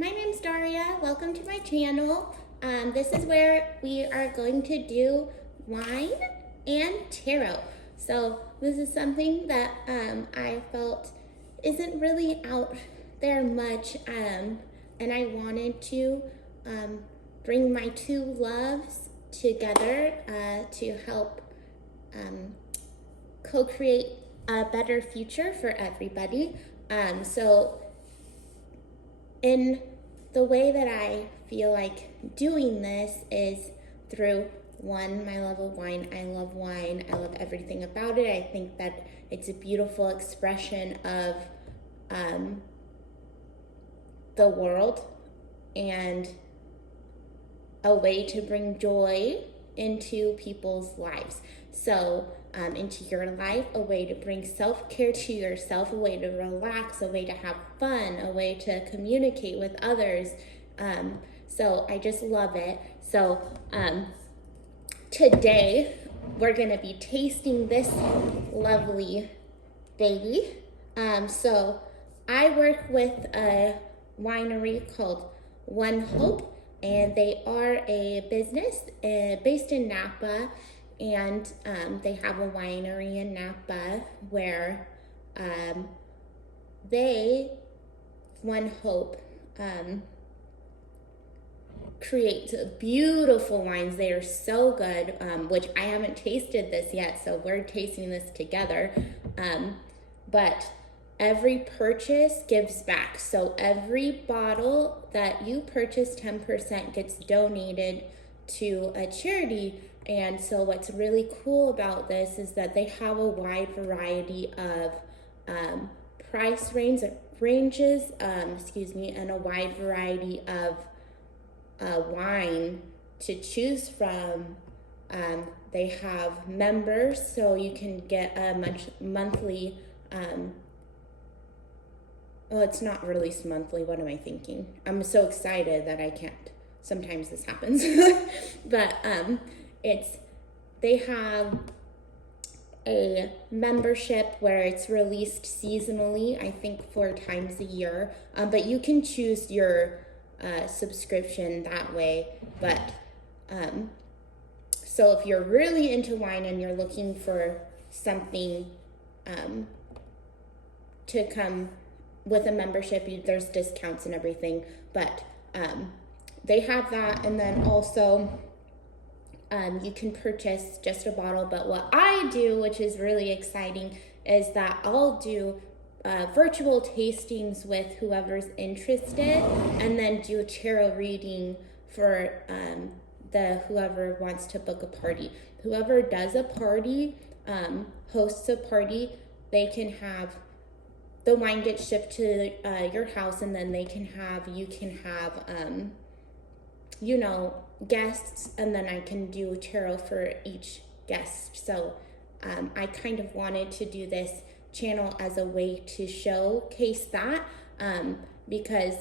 my name's Daria. Welcome to my channel. This is where we are going to do wine and tarot. So this is something that I felt isn't really out there much, and I wanted to bring my two loves together to help co-create a better future for everybody. So in the way that I feel like doing this is through one, my love of wine. I love wine. I love everything about it. I think that it's a beautiful expression of the world and a way to bring joy into people's lives. So into your life, a way to bring self-care to yourself, a way to relax, a way to have fun, a way to communicate with others. So I just love it. So today we're gonna be tasting this lovely baby. So I work with a winery called Onehope, and they are a business based in Napa, and they have a winery in Napa where Onehope creates beautiful wines. They are so good, which I haven't tasted this yet, so we're tasting this together. But every purchase gives back. So every bottle that you purchase, 10% gets donated to a charity. And so what's really cool about this is that they have a wide variety of price ranges, and a wide variety of wine to choose from. They have members, so you can get a monthly, well, it's not released monthly. What am I thinking? I'm so excited that I can't. Sometimes this happens. But they have a membership where it's released seasonally, I think 4 times a year. But you can choose your subscription that way. But so if you're really into wine and you're looking for something to come with a membership, there's discounts and everything, but they have that. And then also you can purchase just a bottle. But what I do, which is really exciting, is that I'll do virtual tastings with whoever's interested, and then do a tarot reading for whoever wants to book a party. Whoever does a party, hosts a party, they can have the wine gets shipped to your house, and then you can have guests, and then I can do tarot for each guest. So I kind of wanted to do this channel as a way to showcase that, because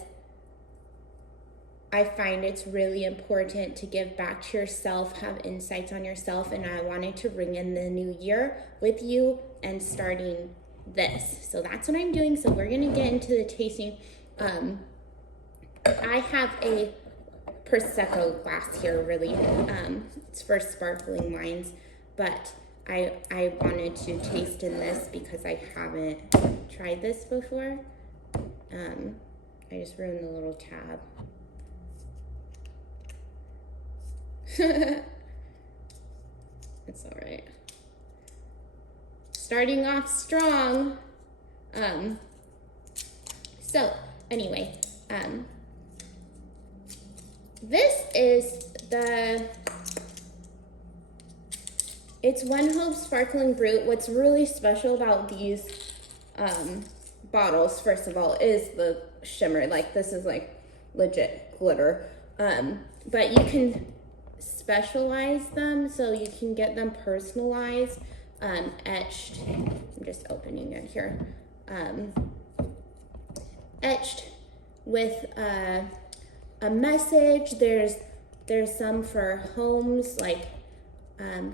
I find it's really important to give back to yourself, have insights on yourself, and I wanted to ring in the new year with you and starting this. So that's what I'm doing. So we're gonna get into the tasting. I have a Prosecco glass here, really. It's for sparkling wines, but I wanted to taste in this because I haven't tried this before. I just ruined the little tab. It's all right. Starting off strong. So anyway, this is it's Onehope Sparkling Brut. What's really special about these bottles, first of all, is the shimmer. Like, this is like legit glitter. But you can specialize them, so you can get them personalized, etched. I'm just opening it here. Etched with a message. There's some for homes, like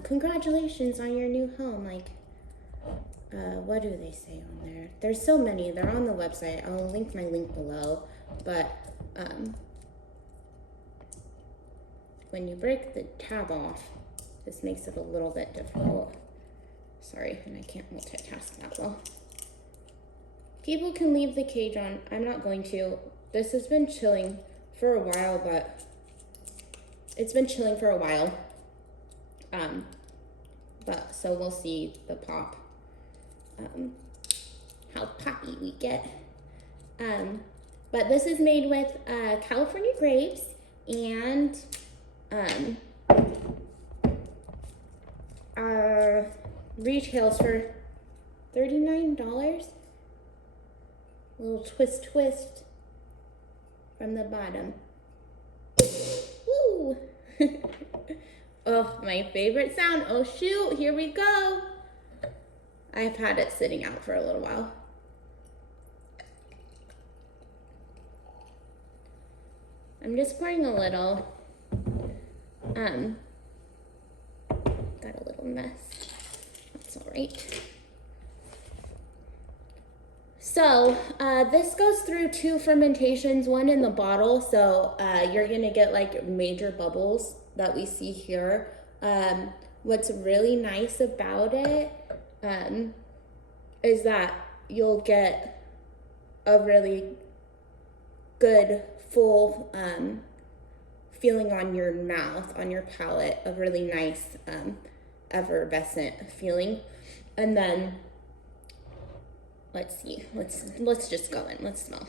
congratulations on your new home. Like, what do they say on there? There's so many. They're on the website. I'll link my link below. but when you break the tab off, this makes it a little bit difficult. Sorry, and I can't multitask that well. People can leave the cage on. I'm not going to. This has been chilling for a while, but it's been chilling for a while. But so we'll see the pop, how poppy we get. But this is made with California grapes and retails for $39. A little twist from the bottom. Woo! Oh, my favorite sound. Oh shoot, here we go. I've had it sitting out for a little while. I'm just pouring a little. Got a little mess. That's all right. So this goes through 2 fermentations, one in the bottle. So you're gonna get like major bubbles that we see here. What's really nice about it is that you'll get a really good full feeling on your mouth, on your palate, a really nice effervescent feeling. And then let's see, let's just go in, let's smell.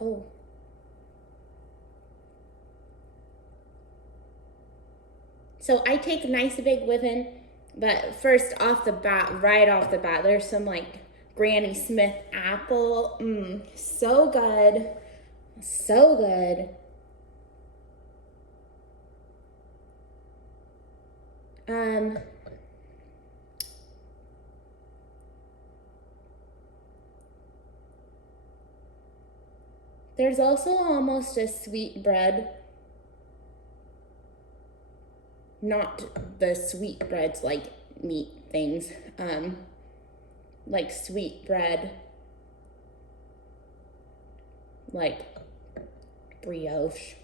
Oh. So I take a nice big whiff in, but first off the bat, right off the bat, there's some like Granny Smith apple. So good. So good. There's also almost a sweet bread. Not the sweet breads like meat things. Like sweet bread, like brioche.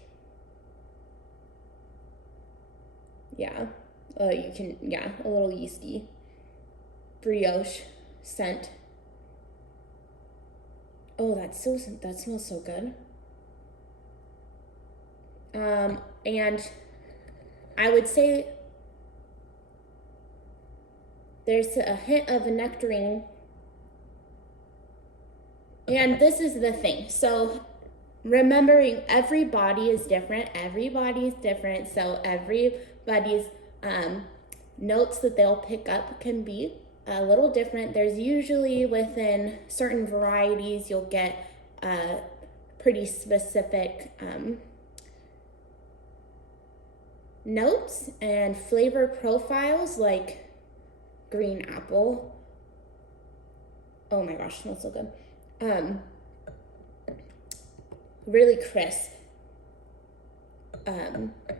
Yeah, you can, yeah, a little yeasty brioche scent. Oh, that smells so good. And I would say there's a hint of a nectarine. And this is the thing. So remembering every body is different. So everybody's notes that they'll pick up can be a little different. There's usually within certain varieties, you'll get pretty specific notes and flavor profiles, like green apple. Oh my gosh, smells so good. Really crisp.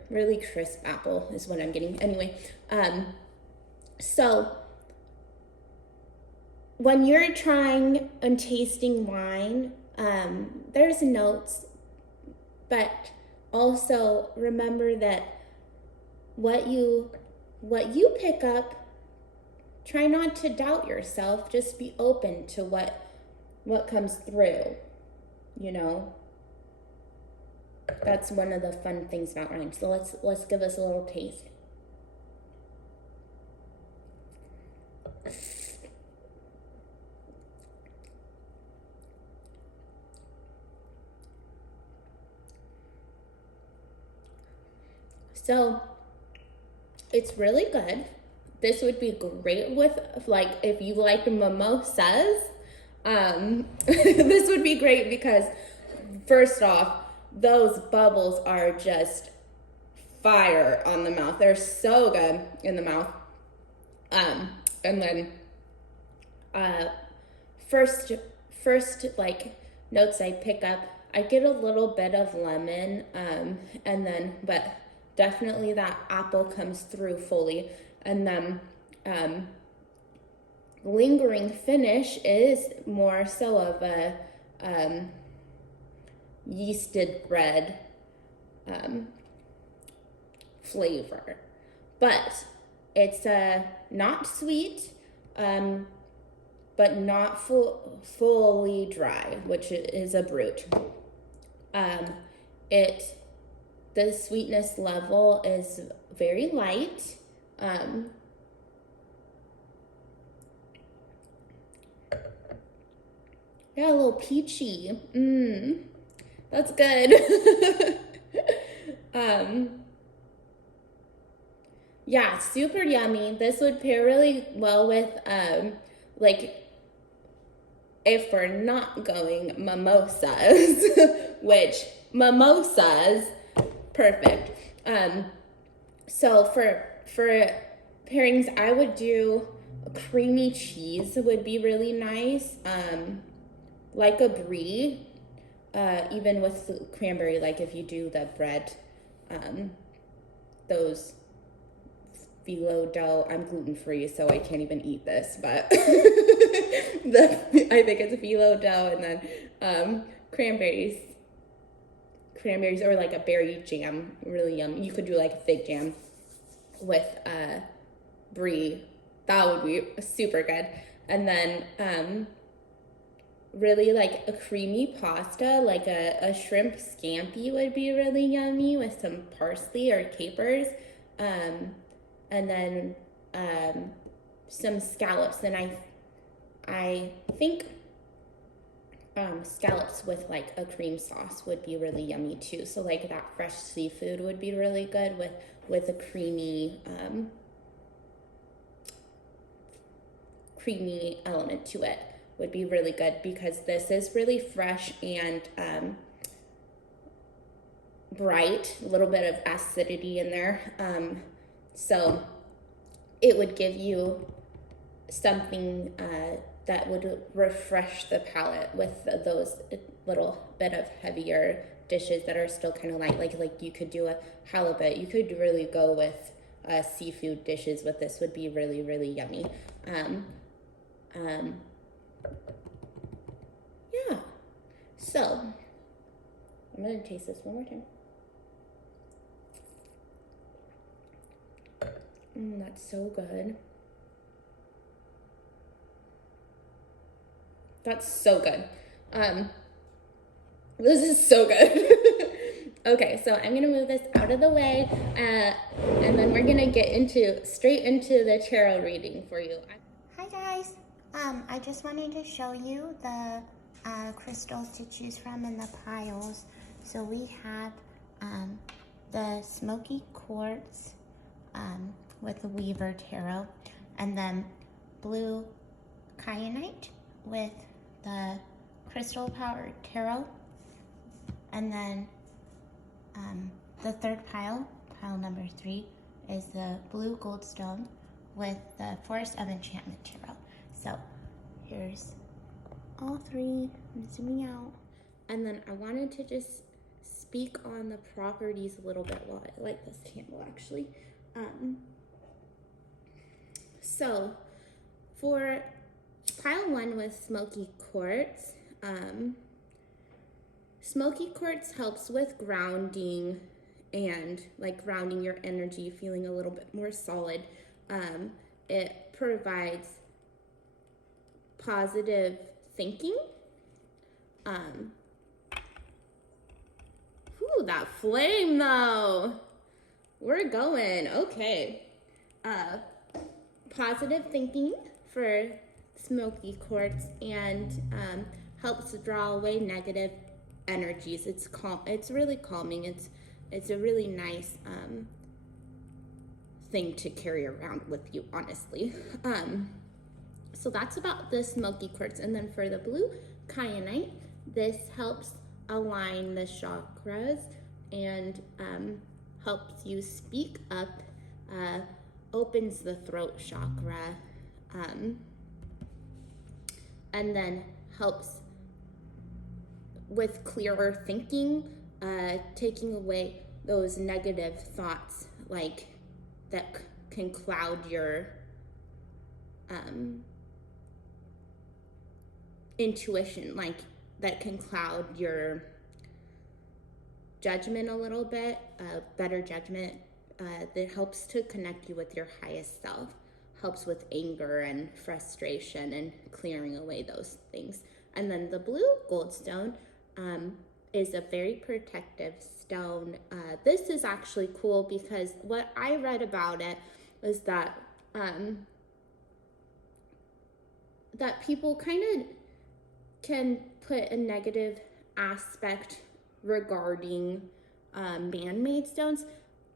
Really crisp apple is what I'm getting. Anyway, so when you're trying and tasting wine, there's notes, but also remember that what you pick up, try not to doubt yourself. Just be open to what comes through, you know. That's one of the fun things about wine. So let's give this a little taste. So it's really good. This would be great with, like, if you like mimosas. This would be great because, first off, those bubbles are just fire on the mouth. They're so good in the mouth. And then first like notes I pick up, I get a little bit of lemon, and then, but definitely that apple comes through fully. And then lingering finish is more so of a yeasted bread flavor, but it's not sweet, but not fully dry, which is a brute. The sweetness level is very light. Yeah, a little peachy. That's good. Yeah, super yummy. This would pair really well with, like, if we're not going mimosas, which mimosas, perfect. So for pairings, I would do a creamy cheese would be really nice. Like a brie, even with cranberry, like if you do the bread, those phyllo dough. I'm gluten-free, so I can't even eat this, but I think it's a phyllo dough, and then cranberries or like a berry jam, really yummy. You could do like a fig jam with brie. That would be super good. And then really like a creamy pasta, like a shrimp scampi would be really yummy with some parsley or capers. And then some scallops. And I think scallops with like a cream sauce would be really yummy too. So like that fresh seafood would be really good with a creamy element to it would be really good, because this is really fresh and bright, a little bit of acidity in there. So it would give you something that would refresh the palate with those little bit of heavier dishes that are still kind of light. Like you could do a halibut. You could really go with seafood dishes with this. Would be really, really yummy. Yeah. So I'm gonna taste this one more time. That's so good. That's so good. This is so good. Okay, so I'm gonna move this out of the way, and then we're gonna get straight into the tarot reading for you. Hi guys. I just wanted to show you the crystals to choose from in the piles. So we have the smoky quartz with the Weaver Tarot, and then blue kyanite with the Crystal Power Tarot, and then the third pile number 3, is the blue goldstone with the Forest of Enchantment Tarot. So here's all 3. I'm zooming out. And then I wanted to just speak on the properties a little bit while I light this candle, actually. So for pile 1 with smoky quartz, smoky quartz helps with grounding and like grounding your energy, feeling a little bit more solid. It provides positive thinking. Ooh, that flame though. We're going. Okay. Positive thinking for smoky quartz, and helps draw away negative energies. It's really calming. It's a really nice thing to carry around with you, honestly. So that's about the smoky quartz. And then for the blue kyanite, this helps align the chakras and helps you speak up, opens the throat chakra, and then helps with clearer thinking, taking away those negative thoughts like that can cloud your intuition, like that can cloud your judgment a little bit, better judgment, that helps to connect you with your highest self, helps with anger and frustration and clearing away those things. And then the blue goldstone is a very protective stone. This is actually cool because what I read about it is that that people kind of can put a negative aspect regarding man-made stones,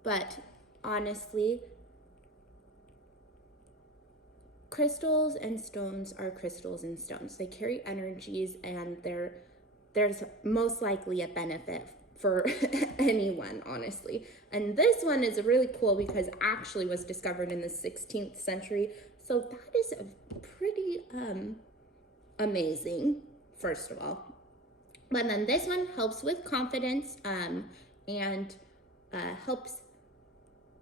but honestly, crystals and stones are crystals and stones. They carry energies, and there's most likely a benefit for anyone, honestly. And this one is really cool because it actually was discovered in the 16th century. So that is pretty amazing, first of all. But then this one helps with confidence and helps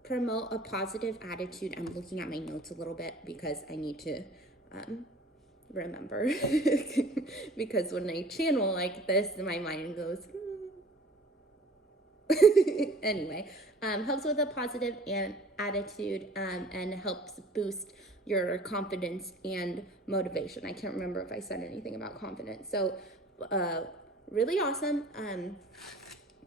promote a positive attitude. I'm looking at my notes a little bit because I need to remember. Because when I channel like this, my mind goes. Anyway, helps with a positive attitude and helps boost your confidence and motivation. I can't remember if I said anything about confidence. So really awesome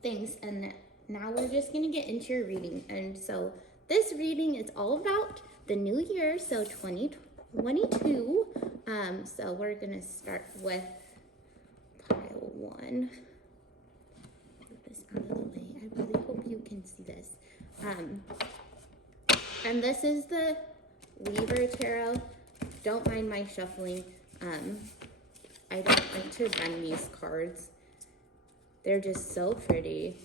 things. And now we're just going to get into your reading. And so this reading is all about the new year, so 2022. So we're going to start with pile 1. Get this out of the way. I really hope you can see this. And this is the Weaver Tarot. Don't mind my shuffling. I don't like to run these cards. They're just so pretty.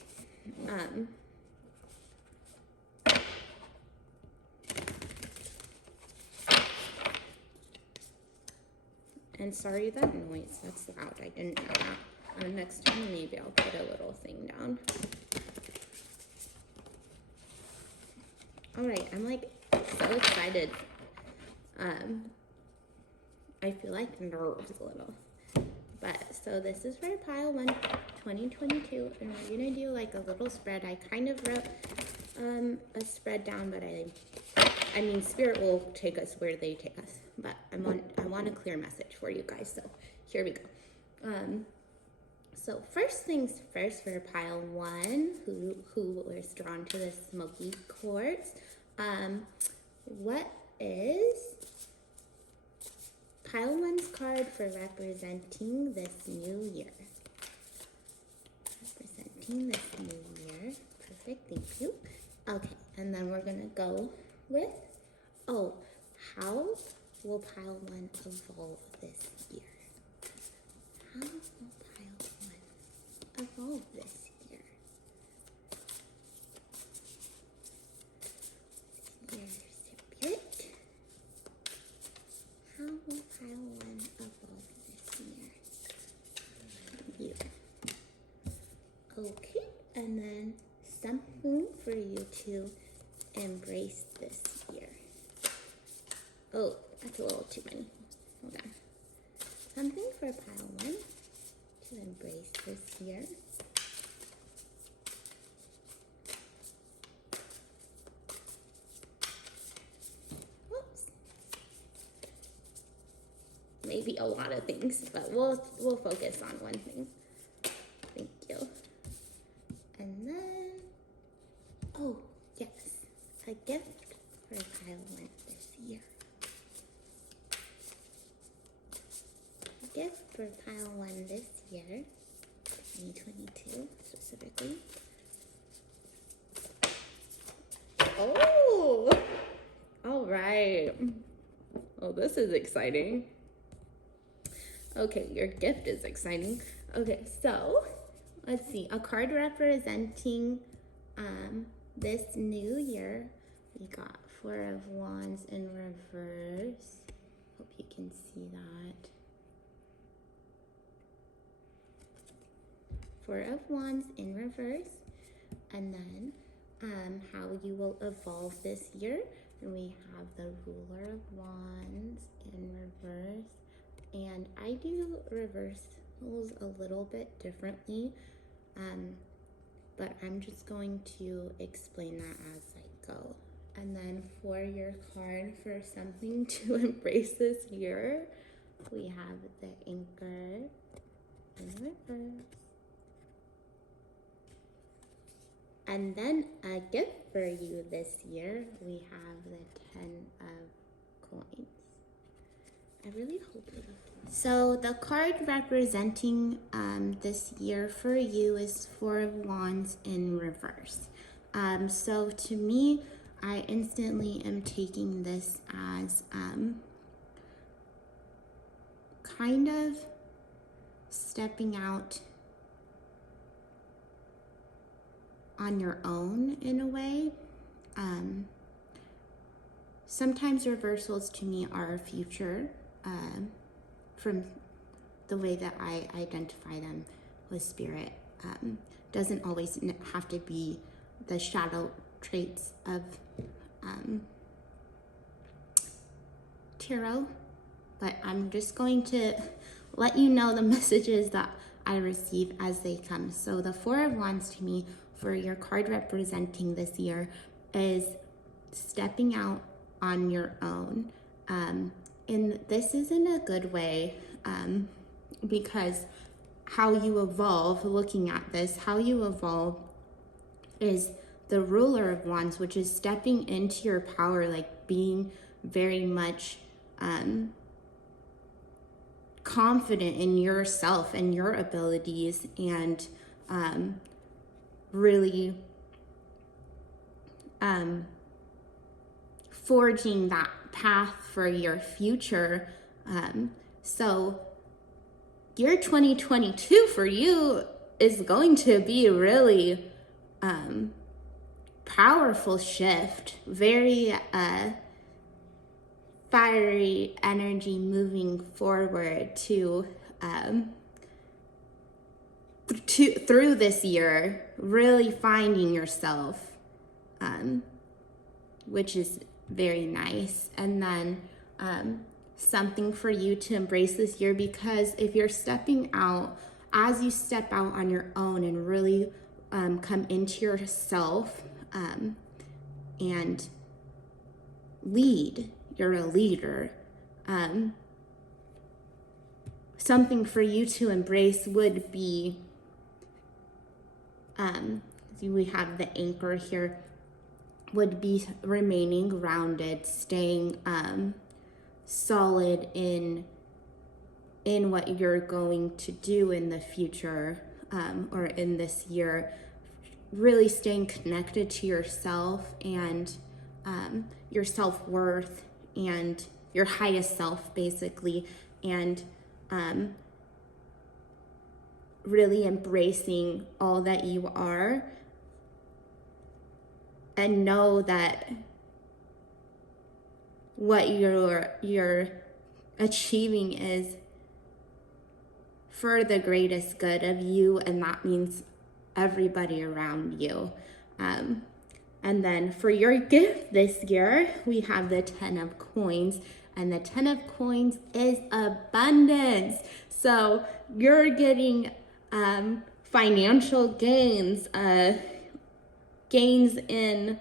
And sorry that noise, that's loud. I didn't know that. Next time maybe I'll put a little thing down. All right, I'm like so excited. I feel like nerves a little. But so this is for pile 1, 2022, and we're gonna do like a little spread. I kind of wrote a spread down, but I mean, Spirit will take us where they take us. But I want a clear message for you guys. So here we go. So first things first for pile 1, who was drawn to the smoky quartz. What is pile 1's card for representing this new year? Representing this new year. Perfect, thank you. Okay, and then we're gonna go with, how will pile 1 evolve this year? How will pile 1 evolve this year? Dear Spirit, how will pile 1 evolve this year? Okay, and then something for you to embrace this year. Oh, that's a little too many. Hold on. Something for pile 1 to embrace this year. Whoops. Maybe a lot of things, but we'll focus on one thing. Thank you. And then, oh yes, a gift for pile 1 this year. Gift for pile 1 this year, 2022 specifically. Oh, all right. Oh, this is exciting. Okay, your gift is exciting. Okay, so let's see. A card representing this new year. We got 4 of Wands in reverse. Hope you can see that. 4 of Wands in reverse, and then how you will evolve this year. And we have the Ruler of Wands in reverse and I do reversals a little bit differently, but I'm just going to explain that as I go. And then for your card for something to embrace this year, we have the anchor in reverse. And then a gift for you this year, we have the 10 of coins. I really hope it. So the card representing this year for you is 4 of Wands in reverse. So to me, I instantly am taking this as kind of stepping out on your own in a way. Sometimes reversals to me are a future, from the way that I identify them with spirit. Doesn't always have to be the shadow traits of tarot, but I'm just going to let you know the messages that I receive as they come. So the 4 of Wands to me for your card representing this year is stepping out on your own. And this is in a good way, because how you evolve, looking at this, how you evolve is the Ruler of Wands, which is stepping into your power, like being very much confident in yourself and your abilities, and really forging that path for your future. So year 2022 for you is going to be a really powerful shift, very fiery energy moving forward through this year, really finding yourself, which is very nice. And then something for you to embrace this year, because if you're stepping out, as you step out on your own and really come into yourself and lead, you're a leader. Something for you to embrace would be, we have the anchor here, would be remaining grounded, staying solid in what you're going to do in the future, or in this year, really staying connected to yourself and your self-worth and your highest self, basically, and really embracing all that you are, and know that what you're achieving is for the greatest good of you, and that means everybody around you. And then for your gift this year, we have the 10 of coins, and the 10 of coins is abundance. So you're getting financial gains, gains in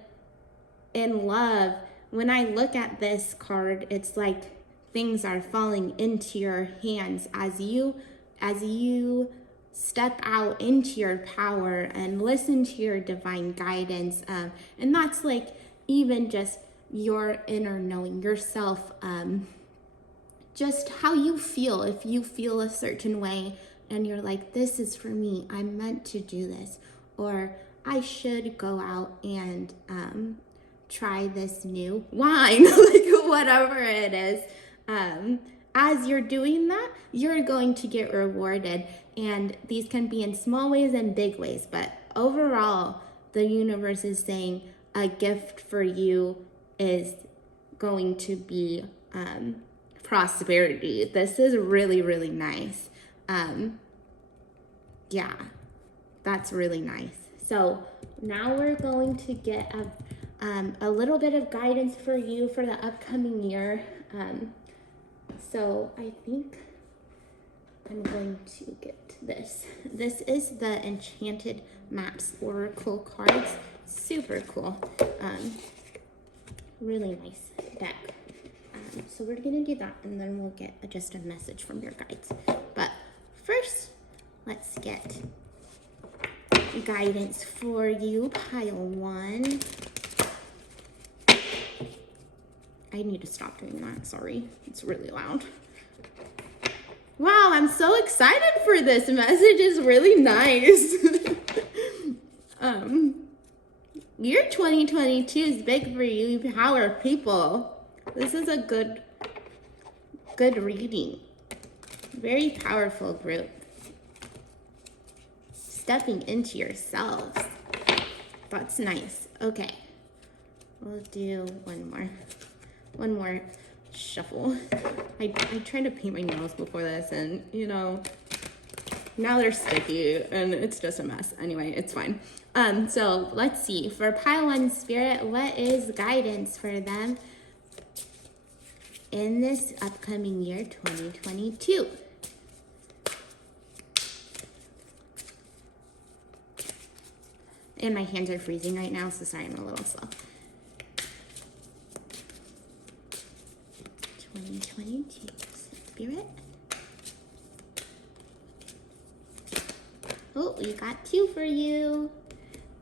love. When I look at this card, it's like things are falling into your hands as you step out into your power and listen to your divine guidance. And that's like even just your inner knowing yourself, just how you feel. If you feel a certain way and you're like, this is for me, I'm meant to do this, or I should go out and try this new wine, like whatever it is. As you're doing that, you're going to get rewarded. And these can be in small ways and big ways. But overall, the universe is saying a gift for you is going to be prosperity. This is really, really nice. Yeah, that's really nice. So now we're going to get a little bit of guidance for you for the upcoming year. So I think I'm going to get this. This is the Enchanted Maps Oracle cards. Super cool. Really nice deck. So we're gonna do that, and then we'll get just a message from your guides. But first, let's get guidance for you, pile 1. I need to stop doing that, sorry. It's really loud. Wow, I'm so excited for this message. It's really nice. Year 2022 is big for you, power people. This is a good reading. Very powerful group. Stepping into yourselves. That's nice. Okay. We'll do one more shuffle. I tried to paint my nails before this, and you know, now they're sticky and it's just a mess. Anyway, it's fine. So let's see. For pile 1 spirit, what is guidance for them in this upcoming year 2022? And my hands are freezing right now, so sorry I'm a little slow. 2022 spirit. Oh, we got 2 for you.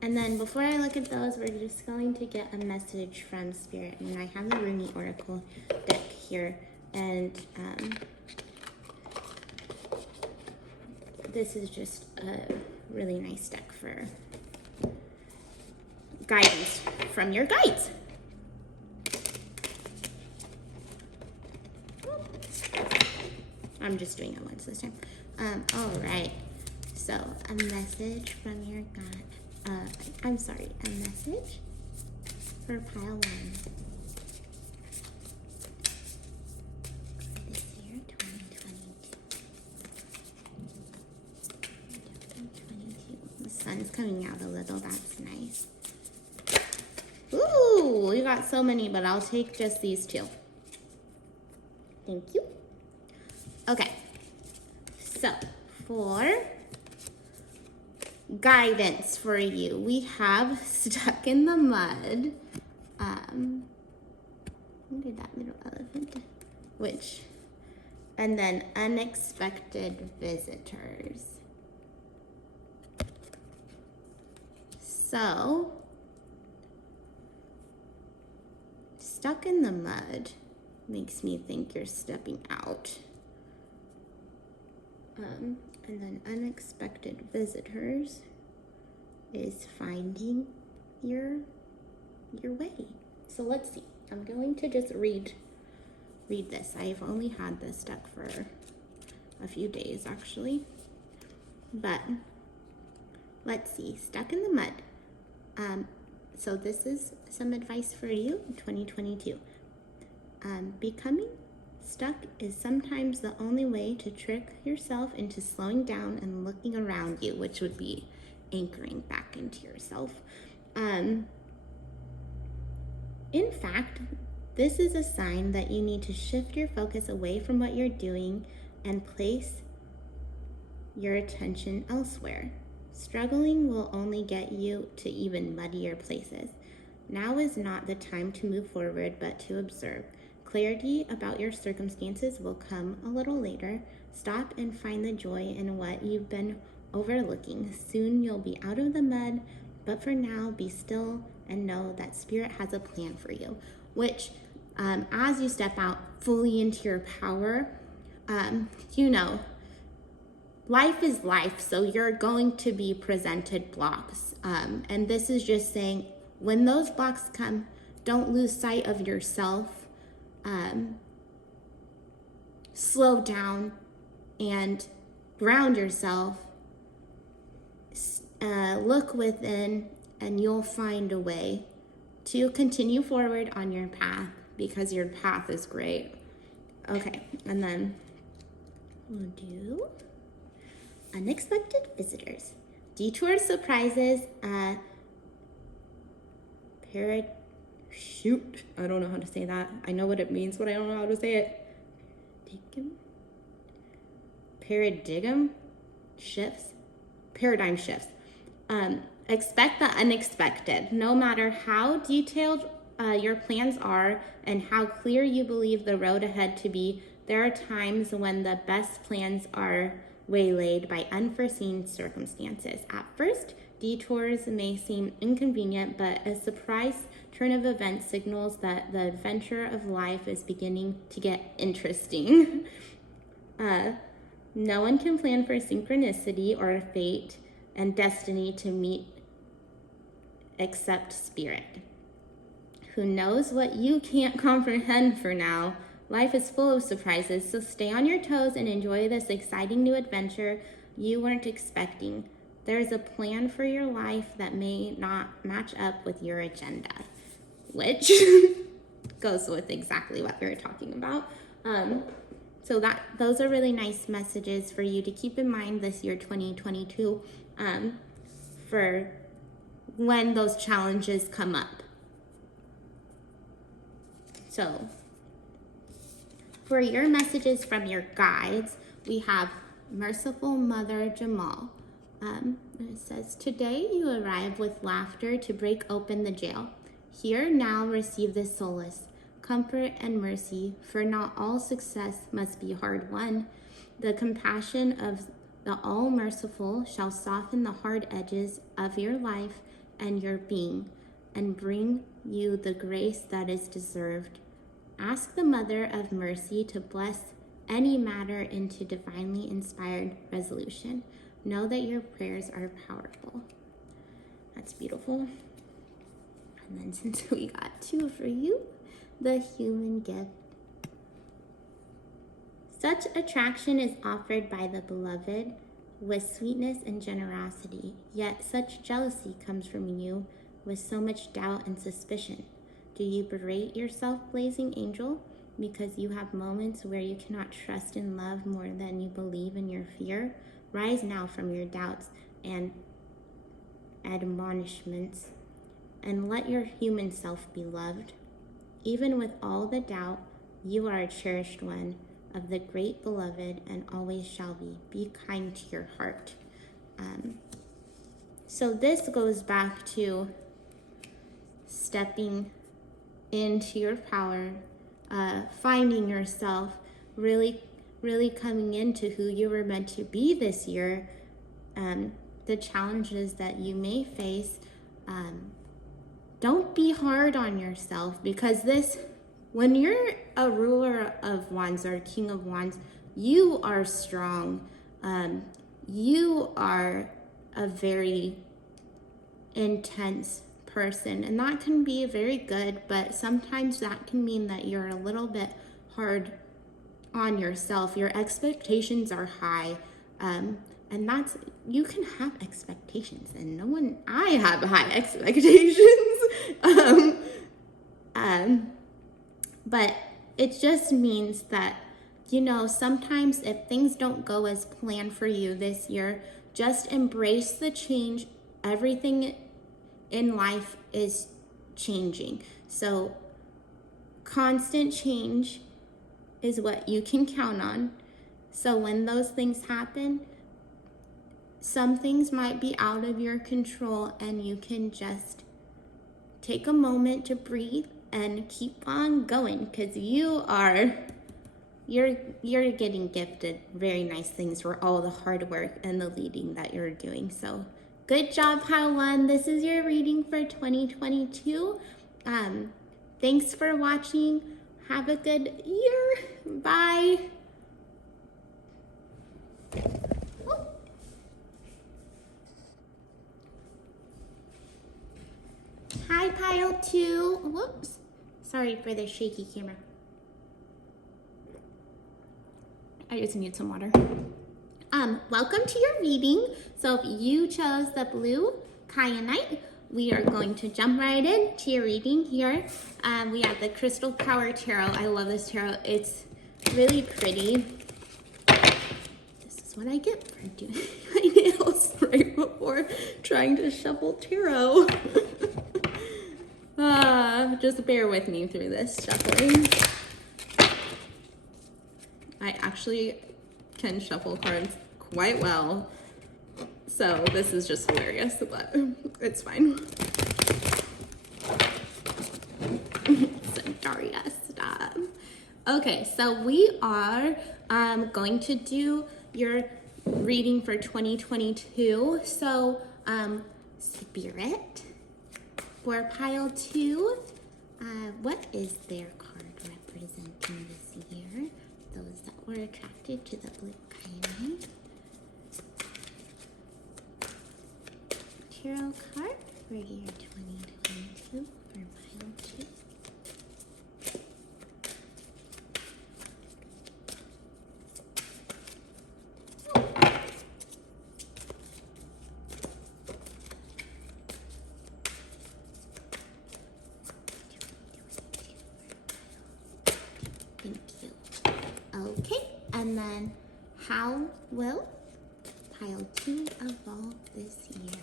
And then before I look at those, we're just going to get a message from Spirit. And I have the Rumi Oracle deck here. And this is just a really nice deck for guidance from your guides. I'm just doing it once this time. All right. So a message from your guide. A message for pile 1. This year, 2022. The sun's coming out a little. That's nice. Ooh, we got so many, but I'll take just these 2. Thank you. Okay. So for guidance for you, we have stuck in the mud. What did that little elephant? And then unexpected visitors. So, stuck in the mud makes me think you're stepping out. And then unexpected visitors is finding your way. So let's see. I'm going to just read this. I've only had this deck for a few days actually. But let's see. Stuck in the mud. So this is some advice for you in 2022. Becoming stuck is sometimes the only way to trick yourself into slowing down and looking around you, which would be anchoring back into yourself. In fact, this is a sign that you need to shift your focus away from what you're doing and place your attention elsewhere. Struggling will only get you to even muddier places. Now is not the time to move forward, but to observe. Clarity about your circumstances will come a little later. Stop and find the joy in what you've been overlooking. Soon you'll be out of the mud, but for now, be still and know that Spirit has a plan for you, which as you step out fully into your power, life is life, so you're going to be presented blocks. And this is just saying, when those blocks come, don't lose sight of yourself. Slow down and ground yourself. Look within, and you'll find a way to continue forward on your path, because your path is great. Okay, and then we'll do unexpected visitors, detours, surprises, shoot, I don't know how to say that. I know what it means, but I don't know how to say it. paradigm shifts. Expect the unexpected. No matter how detailed your plans are and how clear you believe the road ahead to be, there are times when the best plans are waylaid by unforeseen circumstances. At first, detours may seem inconvenient, but a surprise turn of events signals that the adventure of life is beginning to get interesting. No one can plan for synchronicity or fate and destiny to meet except spirit, who knows what you can't comprehend for now. Life is full of surprises, so stay on your toes and enjoy this exciting new adventure you weren't expecting. There's a plan for your life that may not match up with your agenda, which goes with exactly what we were talking about. So those are really nice messages for you to keep in mind this year, 2022, for when those challenges come up. So for your messages from your guides, we have Merciful Mother Jamal. It says, today you arrive with laughter to break open the jail. Here now receive this solace, comfort and mercy, for not all success must be hard won. The compassion of the all-merciful shall soften the hard edges of your life and your being, and bring you the grace that is deserved. Ask the Mother of Mercy to bless any matter into divinely inspired resolution. Know that your prayers are powerful. That's beautiful. And then since we got two for you, the human gift. Such attraction is offered by the beloved with sweetness and generosity, yet such jealousy comes from you with so much doubt and suspicion. Do you berate yourself, blazing angel, because you have moments where you cannot trust in love more than you believe in your fear? Rise now from your doubts and admonishments, and let your human self be loved. Even with all the doubt, you are a cherished one of the great beloved and always shall be. Be kind to your heart. So this goes back to stepping into your power, finding yourself, really coming into who you were meant to be this year, the challenges that you may face. Don't be hard on yourself, because when you're a ruler of wands or a king of wands, you are strong. You are a very intense person, and that can be very good, but sometimes that can mean that you're a little bit hard on yourself. Your expectations are high, and you can have expectations, and I have high expectations. But it just means that, sometimes if things don't go as planned for you this year, just embrace the change. Everything in life is changing. So constant change is what you can count on. So when those things happen, some things might be out of your control, and you can just take a moment to breathe and keep on going, because you're getting gifted very nice things for all the hard work and the leading that you're doing. So good job, Pile 1. This is your reading for 2022. Thanks for watching. Have a good year. Bye. Hi, Pile 2. Whoops. Sorry for the shaky camera. I just need some water. Welcome to your reading. So if you chose the blue kyanite, we are going to jump right into your reading here. We have the Crystal Power Tarot. I love this tarot. It's really pretty. This is what I get for doing my nails right before trying to shuffle tarot. Just bear with me through this shuffling. I actually can shuffle cards quite well. So this is just hilarious, but it's fine. So Daria, stop. Okay, so we are going to do your reading for 2022. So Spirit for pile 2. What is their card representing this year? Those that were attracted to the blue kyanite. Tarot card for year 2022 for pile 2. Thank you. Okay, and then how will pile 2 evolve this year?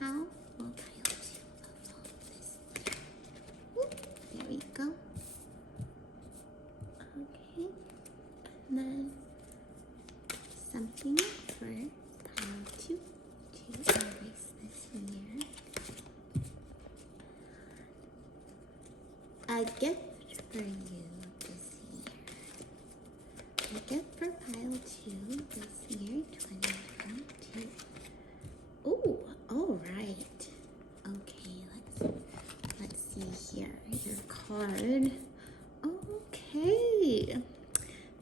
How will pile 2 evolve this year? There we go. Okay, and then something for pile 2 to embrace this year. A gift for you this year. A gift for pile 2 this year, 2022. Oh, all right. Okay, let's see here. Your card. Okay,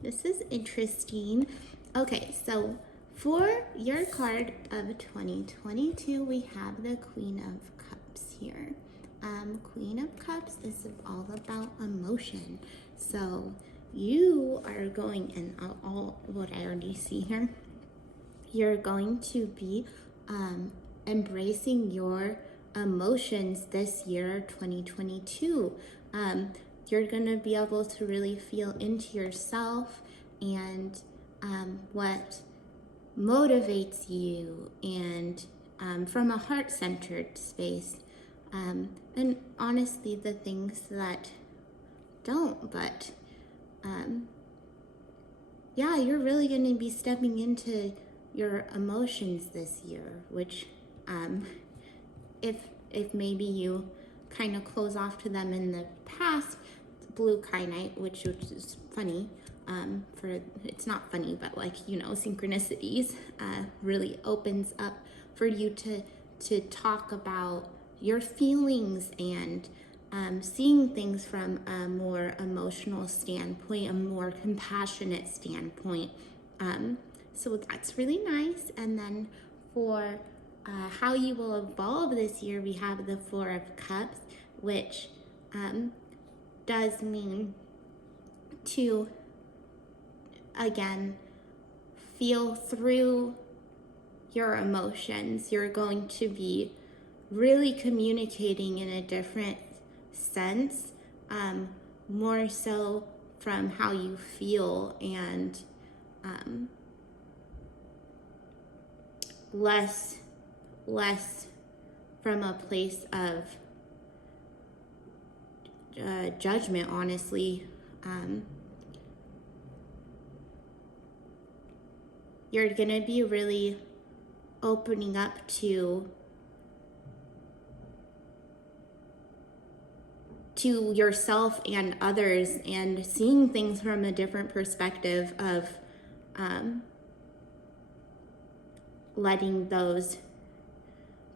this is interesting. Okay, so for your card of 2022, we have the Queen of Cups here. Queen of Cups is all about emotion. So you are going, and all what I already see here, you're going to be embracing your emotions this year, 2022. You're going to be able to really feel into yourself and what motivates you, and from a heart-centered space. And honestly, the things that don't, but yeah, you're really going to be stepping into your emotions this year, which if maybe you kind of close off to them in the past, blue kyanite, which is funny, it's not funny, but like, you know, synchronicities really opens up for you to talk about your feelings and seeing things from a more emotional standpoint, a more compassionate standpoint. So that's really nice. And then for how you will evolve this year, we have the Four of Cups, which does mean to, again, feel through your emotions. You're going to be really communicating in a different sense, more so from how you feel, and less from a place of judgment, honestly. You're gonna be really opening up to yourself and others, and seeing things from a different perspective of letting those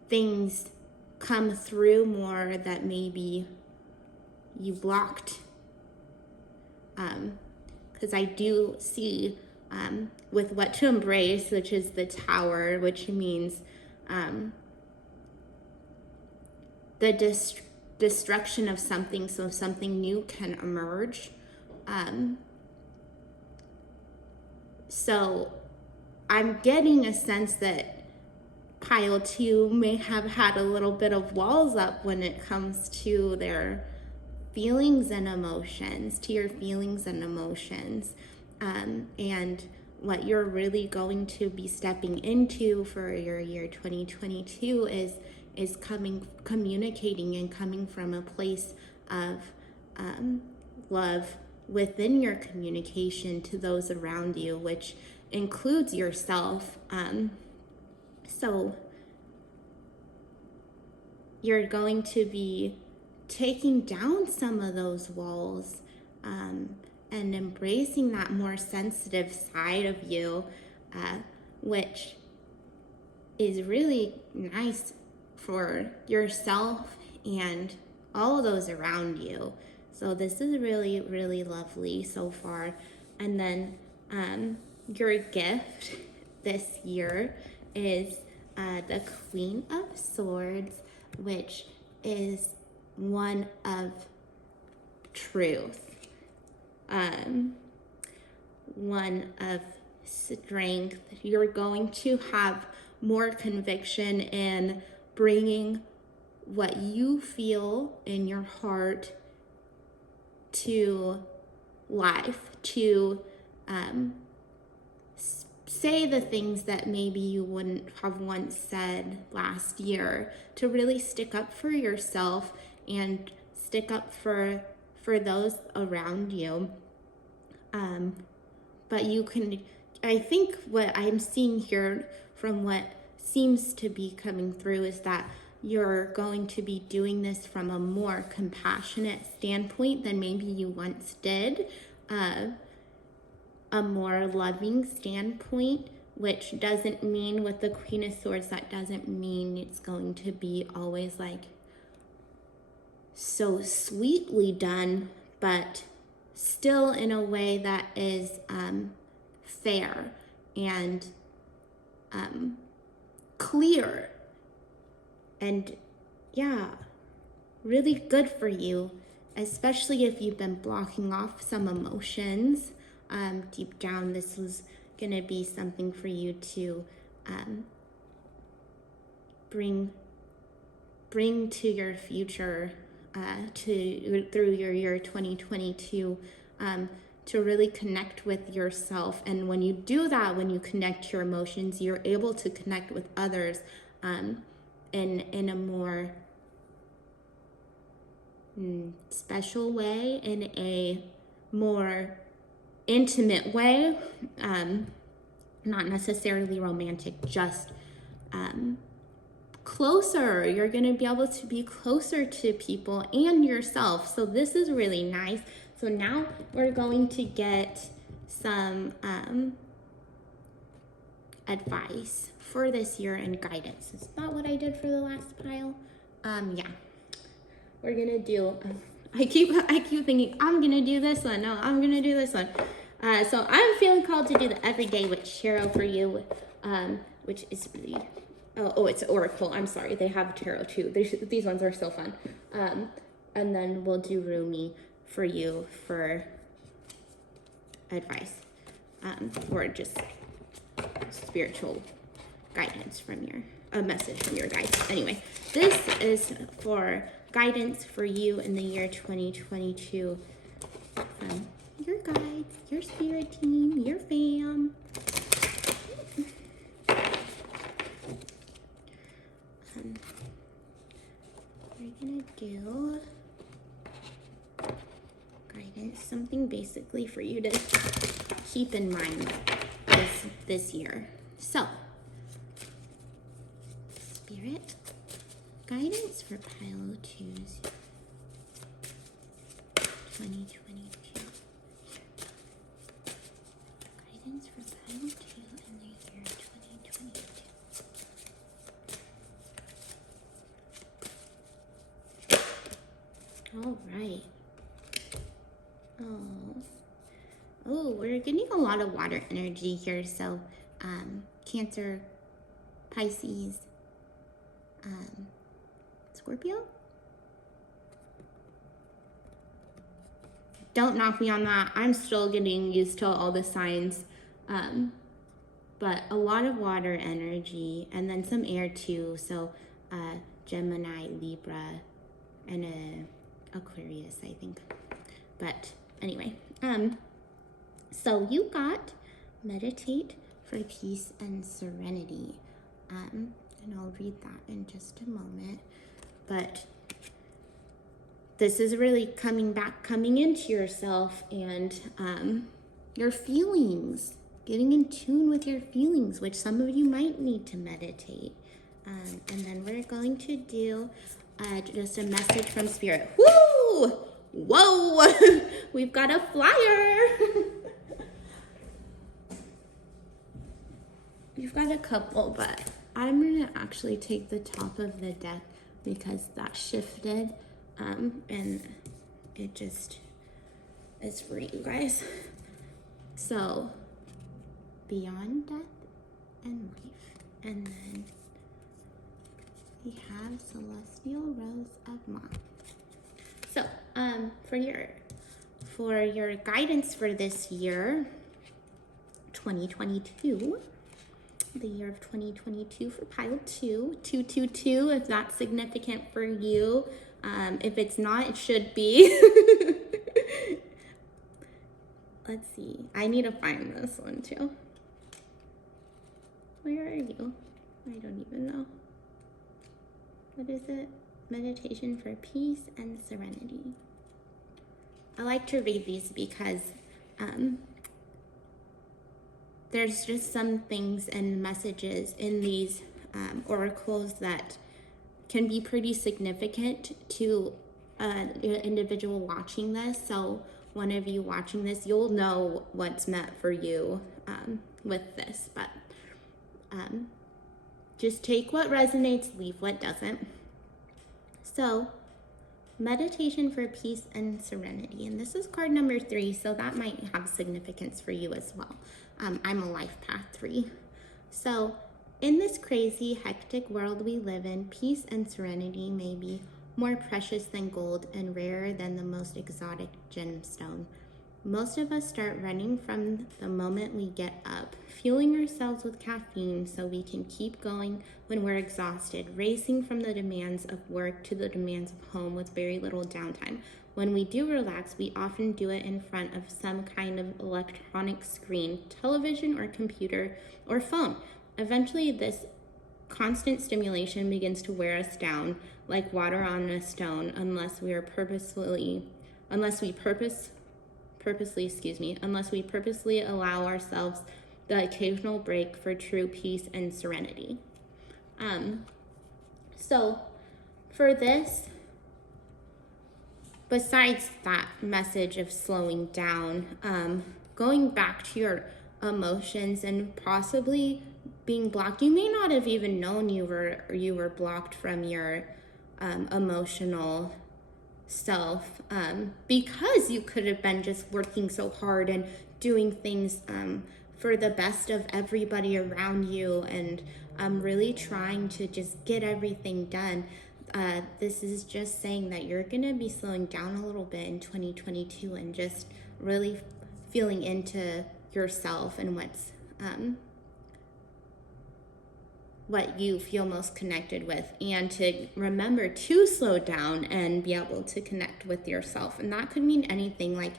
things come through more that maybe you blocked. Because I do see with what to embrace, which is the Tower, which means the destruction of something so something new can emerge. So I'm getting a sense that pile 2 may have had a little bit of walls up when it comes to their feelings and emotions, to your feelings and emotions. and what you're really going to be stepping into for your year 2022 is communicating and coming from a place of love within your communication to those around you, which includes yourself. So you're going to be taking down some of those walls, and embracing that more sensitive side of you, which is really nice for yourself and all of those around you. So this is really, really lovely so far. And then your gift this year is the Queen of Swords, which is one of truth, one of strength. You're going to have more conviction in bringing what you feel in your heart to life, to say the things that maybe you wouldn't have once said last year, to really stick up for yourself and stick up for those around you. But you can, I think what I'm seeing here from what seems to be coming through is that you're going to be doing this from a more compassionate standpoint than maybe you once did, a more loving standpoint, which doesn't mean with the Queen of Swords, that doesn't mean it's going to be always like so sweetly done, but still in a way that is fair and clear, and yeah, really good for you, especially if you've been blocking off some emotions. Deep down, this was gonna be something for you to bring to your future, through your year 2022, to really connect with yourself. And when you do that, when you connect your emotions, you're able to connect with others in a more special way, in a more intimate way, not necessarily romantic, just closer. You're going to be able to be closer to people and yourself. So this is really nice. So now we're going to get some advice for this year and guidance. Is that what I did for the last pile? Yeah. We're going to do, I keep thinking, I'm going to do this one. No, I'm going to do this one. So I'm feeling called to do the Everyday with Cheryl for you, which is really, it's Oracle. I'm sorry. They have tarot too. These ones are so fun. And then we'll do Rumi for you for advice, or just spiritual guidance from a message from your guides. Anyway, this is for guidance for you in the year 2022 from your guides, your spirit team, your fam. We're gonna do guidance, something basically for you to keep in mind this year. So, spirit guidance for pile 2's 2022. Guidance for pile 2 in the year 2022. All right. Oh, we're getting a lot of water energy here. So, Cancer, Pisces, Scorpio. Don't knock me on that. I'm still getting used to all the signs. But a lot of water energy, and then some air too. So, Gemini, Libra, and Aquarius, I think. But anyway, So you got meditate for peace and serenity. And I'll read that in just a moment. But this is really coming into yourself and your feelings, getting in tune with your feelings, which some of you might need to meditate. And then we're going to do just a message from Spirit. Woo! Whoa! We've got a flyer. You've got a couple, but I'm gonna actually take the top of the deck because that shifted, and it just is for you guys. So, beyond death and life, and then we have Celestial Rose of Ma. So, for your guidance for this year, 2022. The year of 2022 for pile 222, if that's significant for you. If it's not, it should be. Let's see. I need to find this one too. Where are you? I don't even know. What is it? Meditation for peace and serenity. I like to read these because there's just some things and messages in these oracles that can be pretty significant to an individual watching this. So one of you watching this, you'll know what's meant for you with this. But just take what resonates, leave what doesn't. So meditation for peace and serenity. And this is card number 3, so that might have significance for you as well. I'm a life path 3. So in this crazy, hectic world we live in, peace and serenity may be more precious than gold and rarer than the most exotic gemstone. Most of us start running from the moment we get up, fueling ourselves with caffeine so we can keep going when we're exhausted, racing from the demands of work to the demands of home with very little downtime. When we do relax, we often do it in front of some kind of electronic screen, television or computer or phone. Eventually, this constant stimulation begins to wear us down like water on a stone unless we purposely allow ourselves the occasional break for true peace and serenity. So for this, besides that message of slowing down, going back to your emotions and possibly being blocked, you may not have even known you were blocked from your emotional self, because you could have been just working so hard and doing things for the best of everybody around you and really trying to just get everything done. This is just saying that you're gonna be slowing down a little bit in 2022 and just really feeling into yourself and what you feel most connected with, and to remember to slow down and be able to connect with yourself. And that could mean anything. Like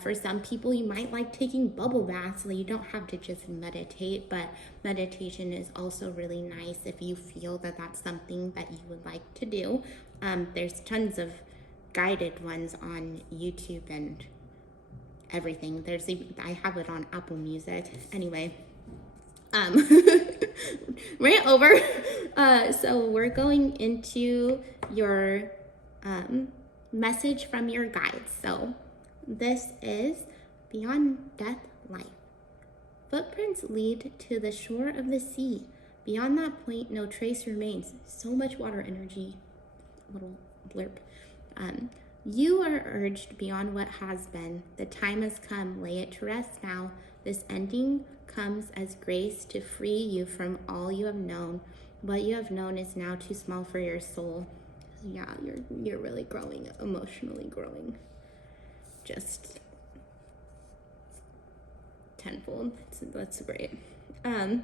for some people, you might like taking bubble baths, so you don't have to just meditate, but meditation is also really nice if you feel that that's something that you would like to do. There's tons of guided ones on YouTube and everything. I have it on Apple Music. Anyway, rant over. So we're going into your message from your guides. So this is beyond death, life. Footprints lead to the shore of the sea. Beyond that point, no trace remains. So much water energy. Little blurb. You are urged beyond what has been. The time has come. Lay it to rest now. This ending comes as grace to free you from all you have known. What you have known is now too small for your soul. Yeah, you're really growing, emotionally growing. Just tenfold. That's great. And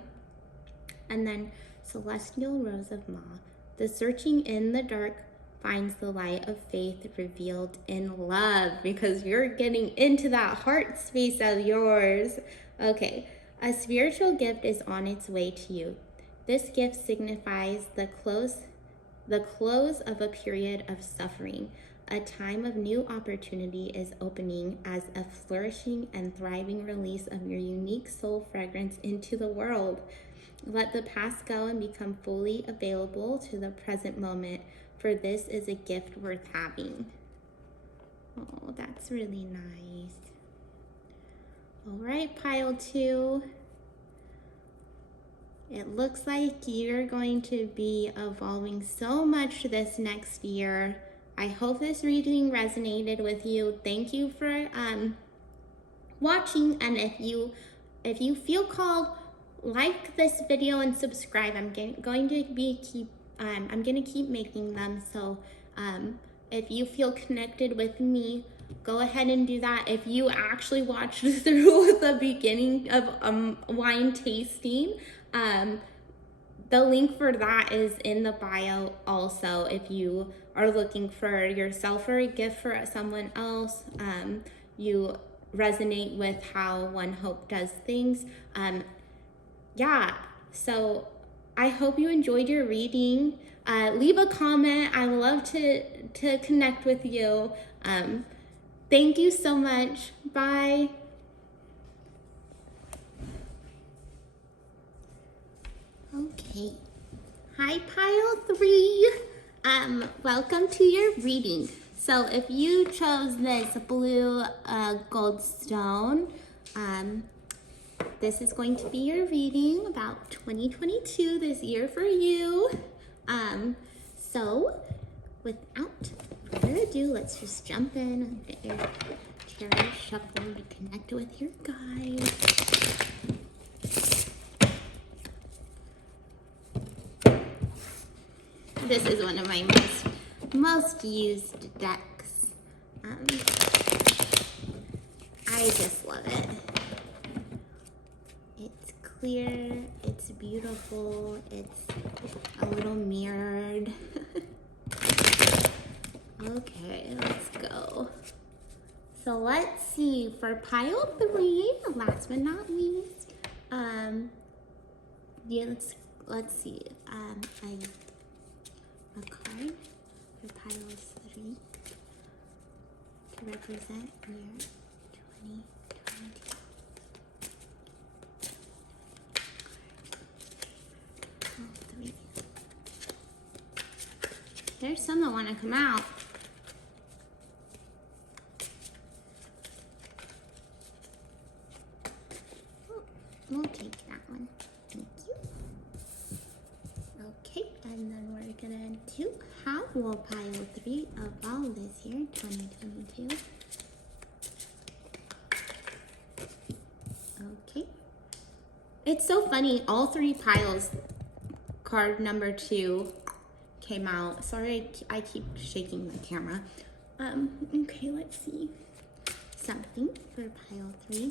then Celestial Rose of Ma. The searching in the dark finds the light of faith revealed in love, because you're getting into that heart space of yours. Okay, a spiritual gift is on its way to you. This gift signifies the close of a period of suffering. A time of new opportunity is opening as a flourishing and thriving release of your unique soul fragrance into the world. Let the past go and become fully available to the present moment, for this is a gift worth having. Oh, that's really nice. All right, pile 2. It looks like you're going to be evolving so much this next year. I hope this reading resonated with you. Thank you for watching, and if you feel called, like this video and subscribe. I'm going to keep making them. So if you feel connected with me, go ahead and do that. If you actually watched through the beginning of wine tasting, the link for that is in the bio also. If you are looking for yourself or a gift for someone else, you resonate with how Onehope does things. Yeah, so I hope you enjoyed your reading. Leave a comment. I love to connect with you. Thank you so much. Bye. Okay. Hi, pile 3. Welcome to your reading. So if you chose this blue gold stone, this is going to be your reading about 2022, this year for you. So without further ado, let's just jump in and get your tarot shuffle to connect with your guide. This is one of my most used decks. I just love it. It's clear, it's beautiful, it's a little mirrored. Okay, let's go. So let's see, for pile 3, last but not least, yeah, let's see, a card for pile 3 to represent year 2022. Oh, 3. There's some that want to come out. Oh, we'll take that one. Thank you. Okay, and then we're gonna do how will pile 3 evolve this year, 2022. Okay. It's so funny, all 3 piles, card number 2 came out. Sorry, I keep shaking the camera. Okay, let's see. Something for pile 3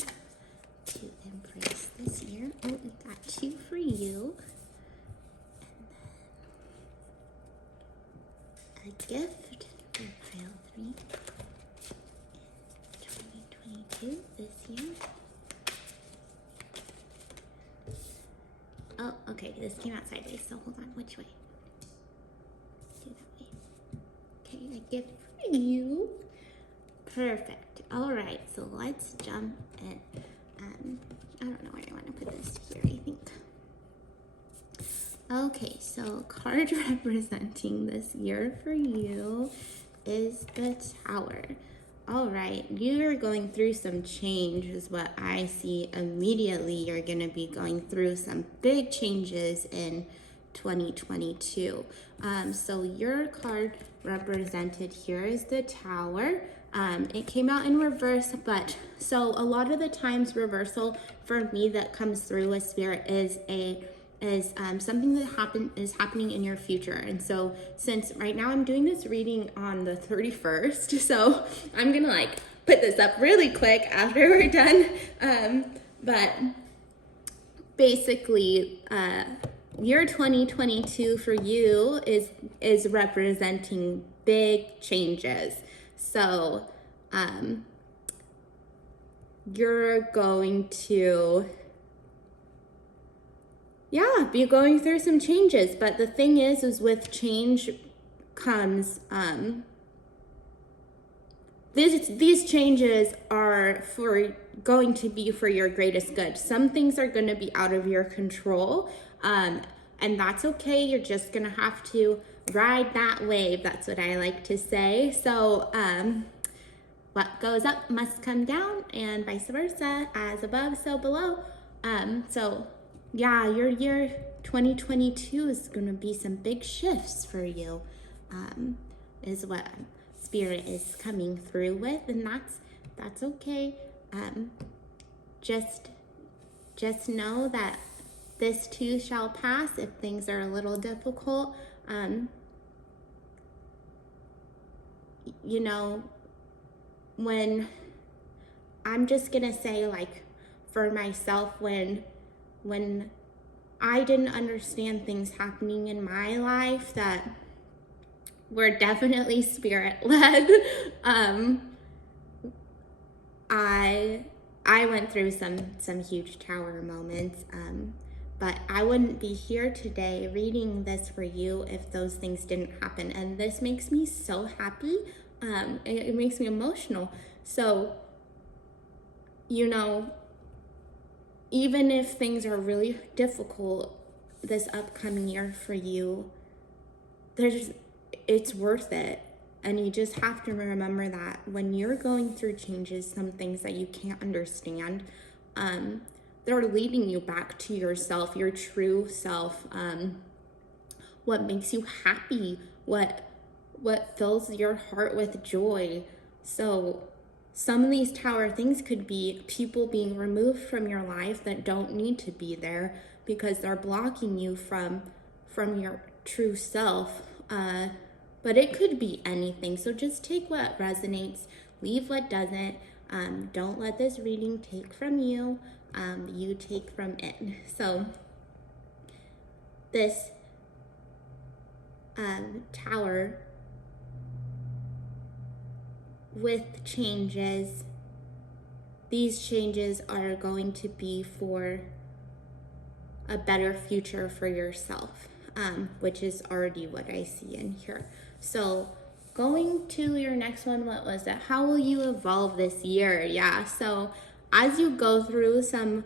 to embrace this year. Oh, we got 2 for you. And then a gift for pile 3 in 2022 this year. Oh, okay, this came out sideways, so hold on, which way? Do that way. Okay, a gift for you. Perfect. All right, so let's jump in. I don't know where I want to put this here, I think. Okay, so card representing this year for you is the Tower. All right, you're going through some change is what I see immediately. You're going to be going through some big changes in 2022. So your card represented here is the Tower. It came out in reverse, but so a lot of the times reversal for me that comes through with Spirit is something that is happening in your future. And so since right now I'm doing this reading on the 31st, so I'm gonna like put this up really quick after we're done. But basically, year 2022 for you is representing big changes. So you're going to, be going through some changes. But the thing is with change comes, these changes are going to be for your greatest good. Some things are going to be out of your control, and that's okay. You're just going to have to ride that wave. That's what I like to say. So what goes up must come down, and vice versa, as above, so below. Your year 2022 is going to be some big shifts for you, is what Spirit is coming through with, and that's okay. Just know that this too shall pass. If things are a little difficult, when I'm just gonna say, like, for myself, when I didn't understand things happening in my life that were definitely Spirit-led, I went through some huge tower moments, but I wouldn't be here today reading this for you if those things didn't happen. And this makes me so happy. It makes me emotional. So, even if things are really difficult this upcoming year for you, it's worth it. And you just have to remember that when you're going through changes, some things that you can't understand, they're leading you back to yourself, your true self, what makes you happy, what fills your heart with joy. So some of these tower things could be people being removed from your life that don't need to be there because they're blocking you from your true self. But it could be anything. So just take what resonates, leave what doesn't. Don't let this reading take from you. You take from it. So this tower with changes, these changes are going to be for a better future for yourself, which is already what I see in here. So going to your next one, what was it? How will you evolve this year? Yeah, so as you go through some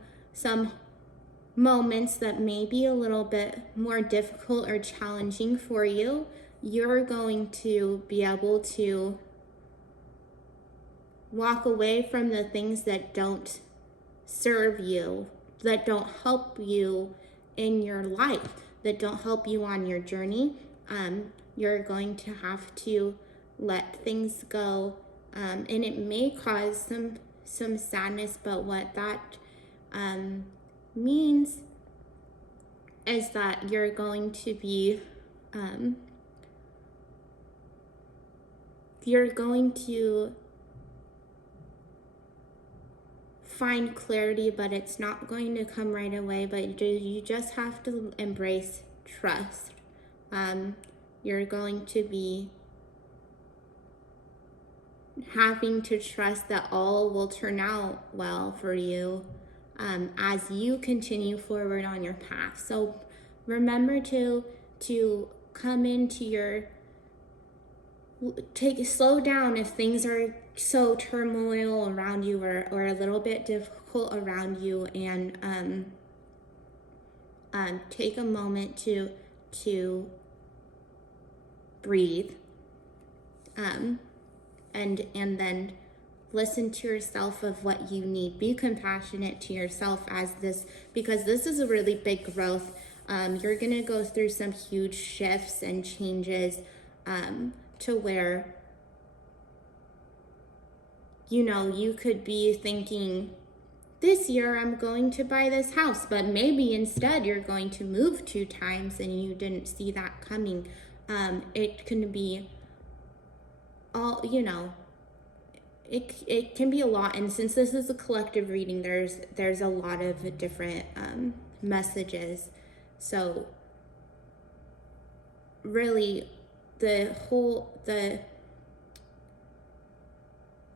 moments that may be a little bit more difficult or challenging for you, you're going to be able to walk away from the things that don't serve you, that don't help you in your life, that don't help you on your journey. You're going to have to let things go, and it may cause some sadness, but what that means is that you're going to be find clarity, but it's not going to come right away. But you just have to embrace trust. You're going to be having to trust that all will turn out well for you as you continue forward on your path. So remember to come into slow down if things are so turmoil around you or a little bit difficult around you, and take a moment to breathe, and then listen to yourself of what you need. Be compassionate to yourself because this is a really big growth. You're gonna go through some huge shifts and changes to where you could be thinking, this year I'm going to buy this house, but maybe instead you're going to move 2 times and you didn't see that coming. It can be all, it can be a lot. And since this is a collective reading, there's a lot of different messages. So really the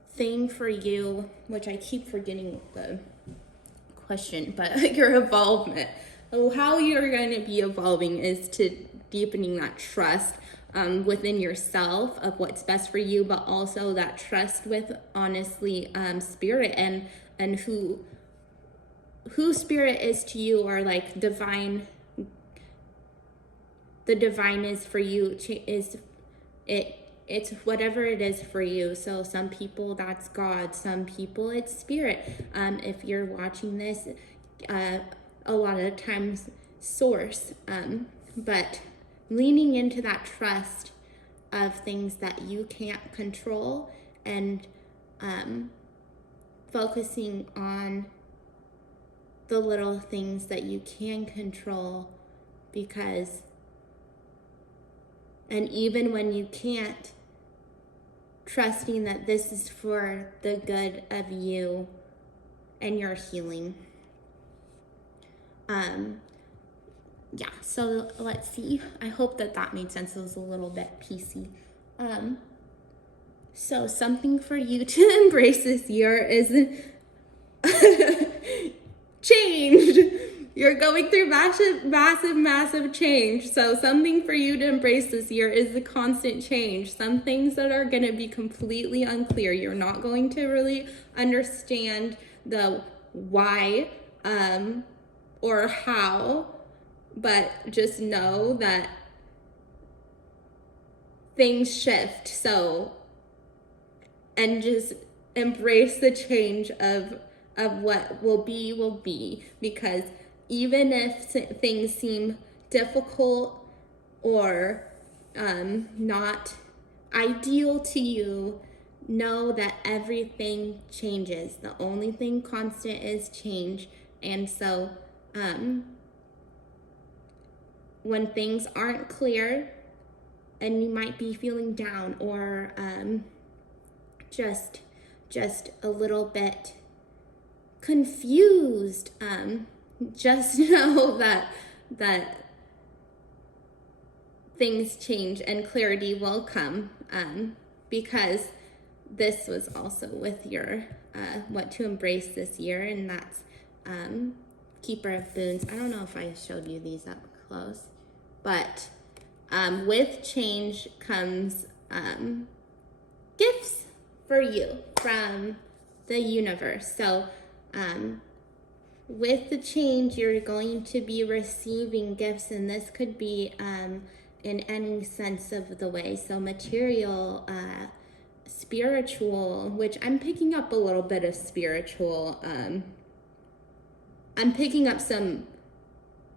thing for you, which I keep forgetting the question, but your evolvement. How you're going to be evolving is to deepening that trust within yourself of what's best for you, but also that trust with, honestly, spirit and who spirit is to you, or like divine. The divine is for you. It's whatever it is for you. So some people that's God, some people it's spirit. If you're watching this, a lot of times source. But leaning into that trust of things that you can't control, and focusing on the little things that you can control, because, and even when you can't, trusting that this is for the good of you and your healing. Yeah, so let's see. I hope that made sense. It was a little bit piecey. So something for you to embrace this year is change. You're going through massive change. So something for you to embrace this year is the constant change. Some things that are going to be completely unclear. You're not going to really understand the why or how, but just know that things shift. So, and just embrace the change of what will be, because even if things seem difficult or not ideal to you, know that everything changes. The only thing constant is change. And so when things aren't clear and you might be feeling down or just a little bit confused, just know that things change and clarity will come, because this was also with your what to embrace this year, and that's Keeper of Boons. I don't know if I showed you these up close, but with change comes gifts for you from the universe. So with the change, you're going to be receiving gifts, and this could be in any sense of the way. So material, spiritual, which I'm picking up a little bit of spiritual. I'm picking up some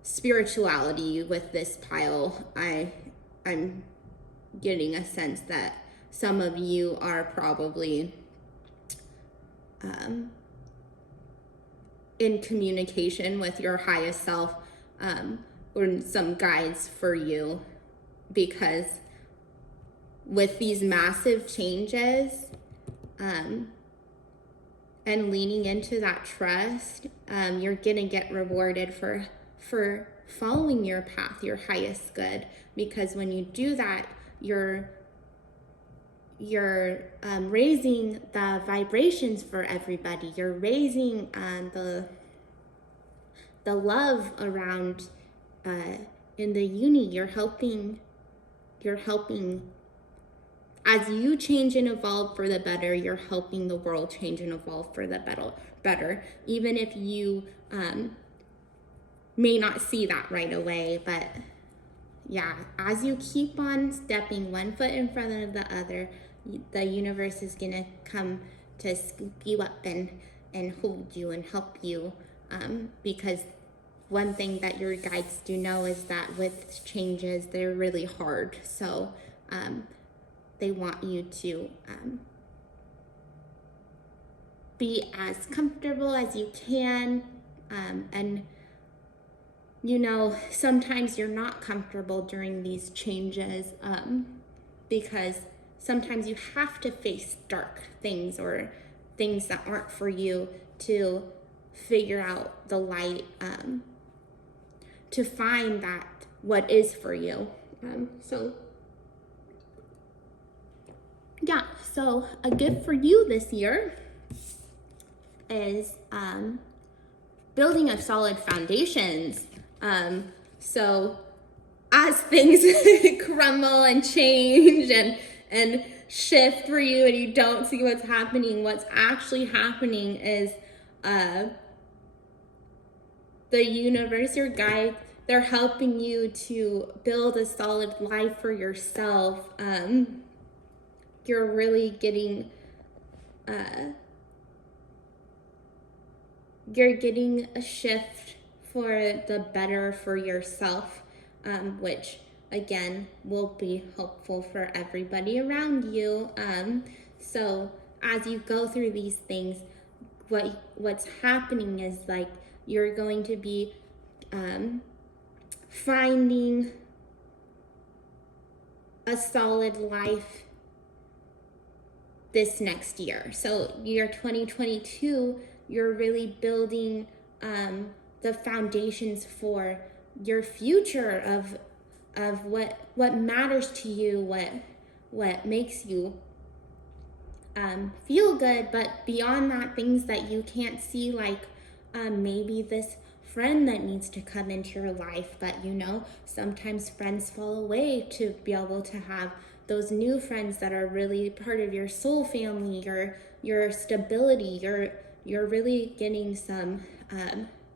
spirituality with this pile. I'm getting a sense that some of you are probably in communication with your highest self, or some guides for you, because with these massive changes and leaning into that trust, you're gonna get rewarded for following your path, your highest good, because when you do that, you're raising the vibrations for everybody. You're raising the love around in the uni. You're helping as you change and evolve for the better. You're helping the world change and evolve for the better, even if you may not see that right away. But yeah, as you keep on stepping one foot in front of the other, the universe is gonna come to scoop you up and hold you and help you, because one thing that your guides do know is that with changes, they're really hard. So they want you to be as comfortable as you can, and you know, sometimes you're not comfortable during these changes, because sometimes you have to face dark things or things that aren't for you to figure out the light, to find that what is for you. So yeah, so a gift for you this year is building a solid foundations. So as things crumble and change and shift for you and you don't see what's actually happening is the universe, your guide, they're helping you to build a solid life for yourself. You're really getting you're getting a shift for the better for yourself, which again will be helpful for everybody around you. So as you go through these things, what's happening is like you're going to be finding a solid life this next year. So year 2022, you're really building the foundations for your future of what matters to you, what makes you feel good, but beyond that, things that you can't see, like maybe this friend that needs to come into your life, but you know, sometimes friends fall away to be able to have those new friends that are really part of your soul family, your stability, you're really getting some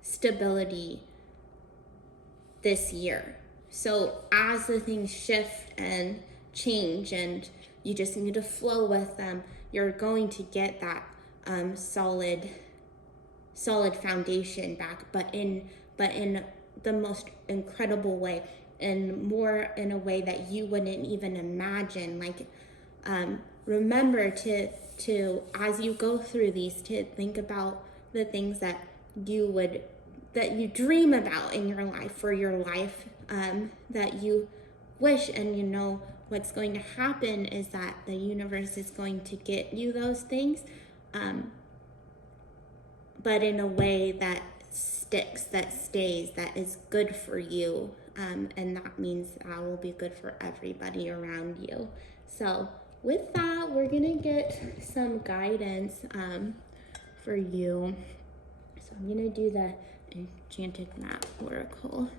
stability this year. So as the things shift and change and you just need to flow with them, you're going to get that solid foundation back, but in the most incredible way, and more in a way that you wouldn't even imagine. Like remember to as you go through these, to think about the things that you dream about in your life, for your life, that you wish, and you know what's going to happen is that the universe is going to get you those things, but in a way that sticks, that stays, that is good for you, and that means that will be good for everybody around you. So with that, we're gonna get some guidance for you. So I'm gonna do the Enchanted Map Oracle.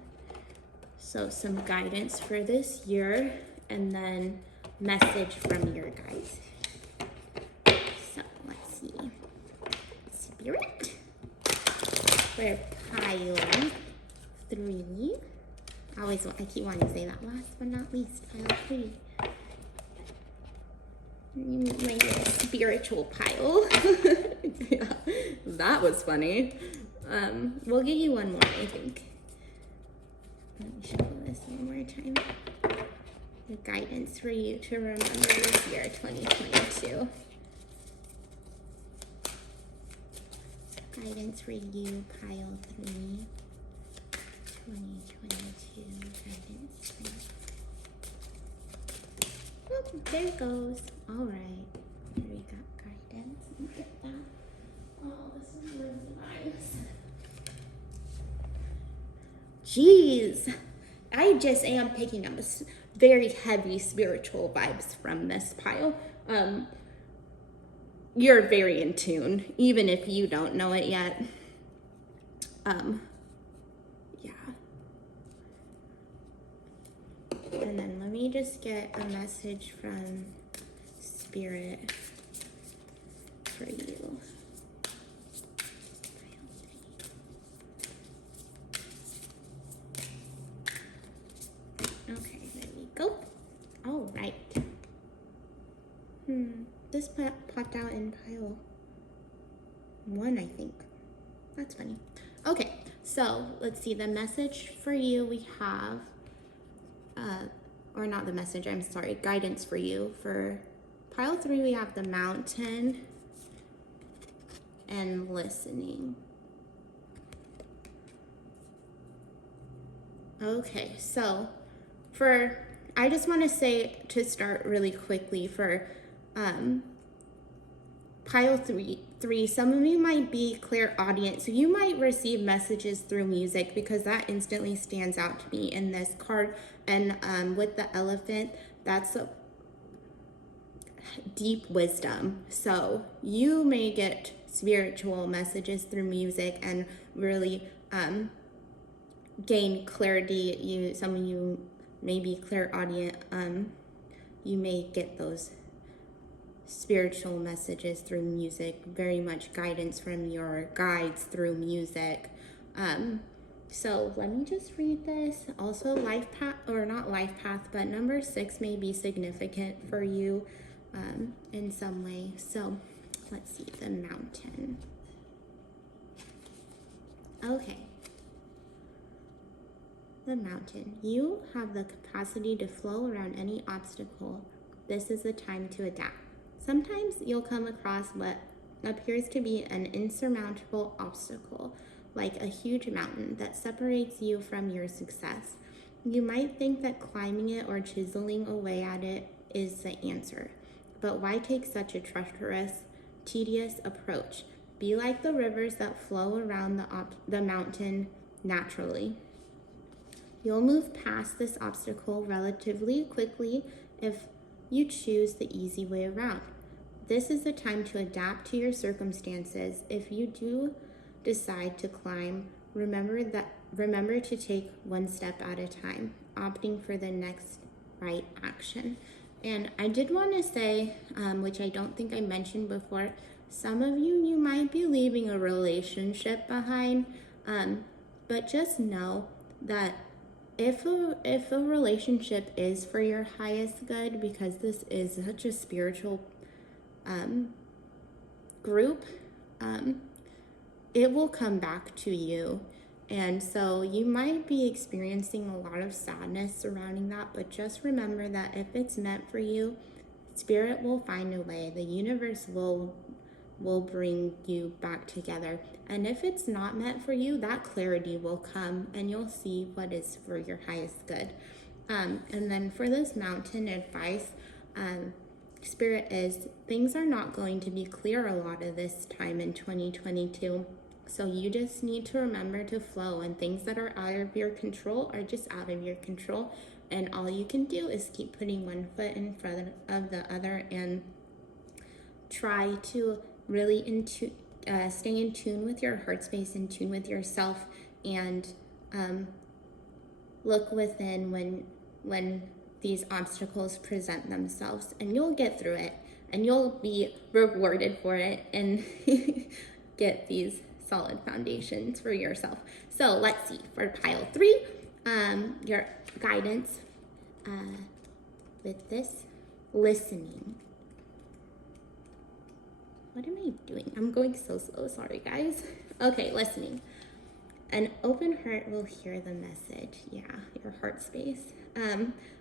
So some guidance for this year, and then message from your guides. So let's see. Spirit for pile 3. I keep wanting to say that, last but not least, pile 3. My little spiritual pile. Yeah, that was funny. We'll give you one more, I think. Let me shuffle this one more time. The guidance for you to remember this year, 2022. Guidance for you, pile 3. 2022 guidance for you. Oh, there it goes. All right. Here we got guidance. Let me get that. Oh, this is really nice. Jeez. I just am picking up very heavy spiritual vibes from this pile. You're very in tune, even if you don't know it yet. Yeah. And then let me just get a message from Spirit for you. Okay, there we go. All right. This popped out in pile 1, I think. That's funny. Okay, so let's see. The message for you we have, or not the message, I'm sorry, guidance for you. For pile 3, we have the mountain and listening. Okay, so I just want to say, to start really quickly, for pile 3, some of you might be clairaudient, so you might receive messages through music, because that instantly stands out to me in this card. And with the elephant, that's deep wisdom. So you may get spiritual messages through music and really gain clarity. Some of you may be clairaudient. You may get those spiritual messages through music, very much guidance from your guides through music. So let me just read this. Also, life path, or not life path, but number 6 may be significant for you in some way. So let's see, the mountain. Okay. The mountain. You have the capacity to flow around any obstacle. This is the time to adapt. Sometimes you'll come across what appears to be an insurmountable obstacle, like a huge mountain that separates you from your success. You might think that climbing it or chiseling away at it is the answer. But why take such a treacherous, tedious approach? Be like the rivers that flow around the mountain naturally. You'll move past this obstacle relatively quickly if you choose the easy way around. This is the time to adapt to your circumstances. If you do decide to climb, remember to take one step at a time, opting for the next right action. And I did want to say, which I don't think I mentioned before, some of you might be leaving a relationship behind, but just know that if a relationship is for your highest good, because this is such a spiritual group, it will come back to you. And so you might be experiencing a lot of sadness surrounding that, but just remember that if it's meant for you, Spirit will find a way. The universe will bring you back together. And if it's not meant for you, that clarity will come and you'll see what is for your highest good. And then for this mountain advice, Spirit is, things are not going to be clear a lot of this time in 2022. So you just need to remember to flow, and things that are out of your control are just out of your control. And all you can do is keep putting one foot in front of the other and try to really stay in tune with your heart space, in tune with yourself, and look within when these obstacles present themselves, and you'll get through it and you'll be rewarded for it and get these solid foundations for yourself. So let's see, for pile 3, your guidance with this listening. What am I doing? I'm going so slow, sorry guys. Okay, listening. An open heart will hear the message. Yeah, your heart space.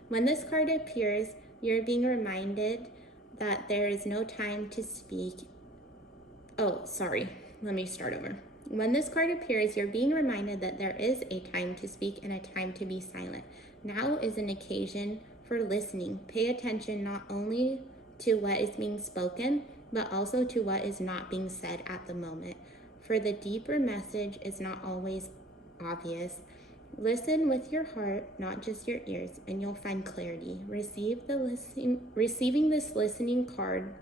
When this card appears, you're being reminded that there is no time to speak. Oh, sorry. Let me start over. When this card appears, you're being reminded that there is a time to speak and a time to be silent. Now is an occasion for listening. Pay attention not only to what is being spoken, but also to what is not being said at the moment. For the deeper message is not always obvious. Listen with your heart, not just your ears, and you'll find clarity. Receiving this listening card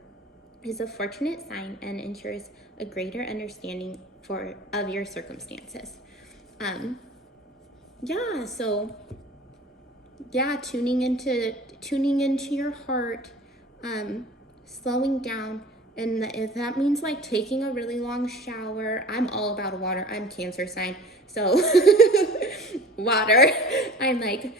is a fortunate sign and ensures a greater understanding of your circumstances. Tuning into your heart, slowing down. And if that means like taking a really long shower, I'm all about water. I'm Cancer sign, so water. I'm like,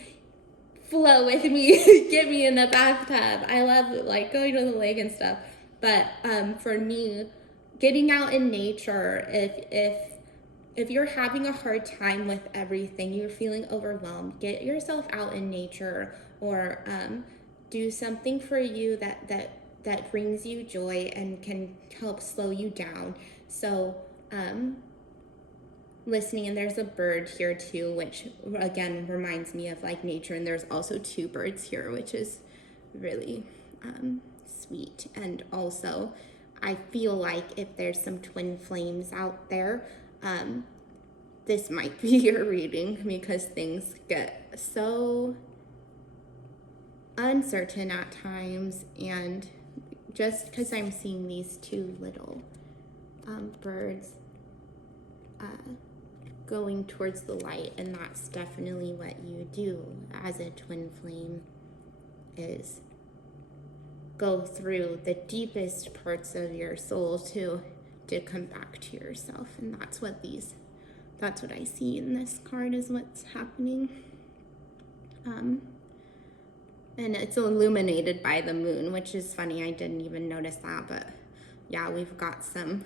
flow with me, get me in the bathtub. I love like going to the lake and stuff. But for me, getting out in nature, if you're having a hard time with everything, you're feeling overwhelmed, get yourself out in nature, or do something for you that brings you joy and can help slow you down. So listening, and there's a bird here too, which again reminds me of like nature, and there's also 2 birds here, which is really sweet. And also I feel like if there's some twin flames out there, this might be your reading, because things get so uncertain at times, and just because I'm seeing these two little birds going towards the light, and that's definitely what you do as a twin flame, is go through the deepest parts of your soul to come back to yourself. And that's what I see in this card is what's happening. And it's illuminated by the moon, which is funny. I didn't even notice that, but yeah, we've got some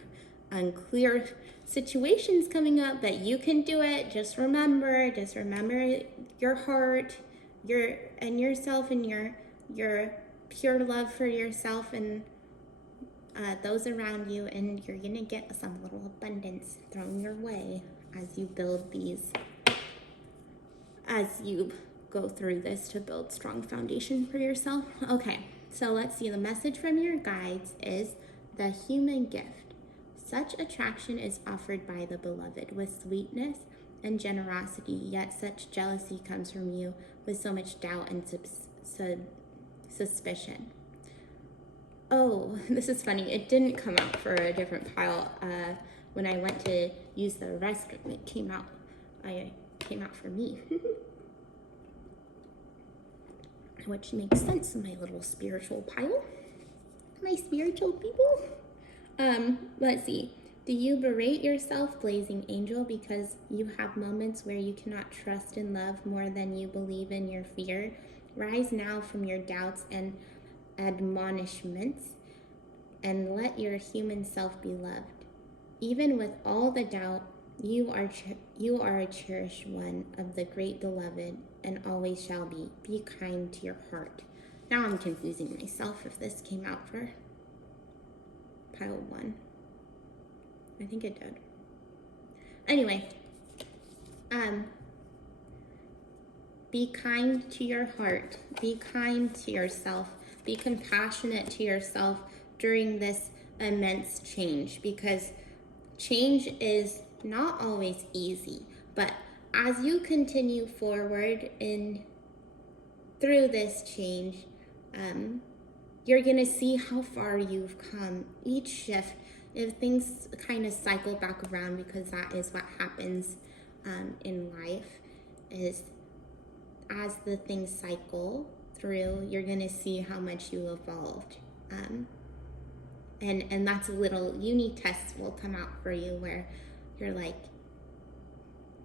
unclear situations coming up, but you can do it. Just remember your heart, yourself, and your pure love for yourself and those around you, and you're gonna get some little abundance thrown your way as you build these, as you go through this to build strong foundation for yourself. Okay, so let's see. The message from your guides is the human gift. Such attraction is offered by the beloved with sweetness and generosity, yet such jealousy comes from you with so much doubt and suspicion. Oh, this is funny. It didn't come out for a different pile. When I went to use the restroom, it came out for me. Which makes sense in my little spiritual pile. My spiritual people. Let's see. Do you berate yourself, blazing angel, because you have moments where you cannot trust in love more than you believe in your fear? Rise now from your doubts and admonishments and let your human self be loved. Even with all the doubt, you are a cherished one of the great beloved and always shall be. Be kind to your heart. Now I'm confusing myself if this came out for pile 1. I think it did. Anyway, be kind to your heart. Be kind to yourself. Be compassionate to yourself during this immense change, because change is not always easy. But as you continue forward through this change, you're going to see how far you've come. Each shift, if things kind of cycle back around, because that is what happens in life, is as the things cycle through, you're going to see how much you evolved. And that's a little uni test will come out for you where you're like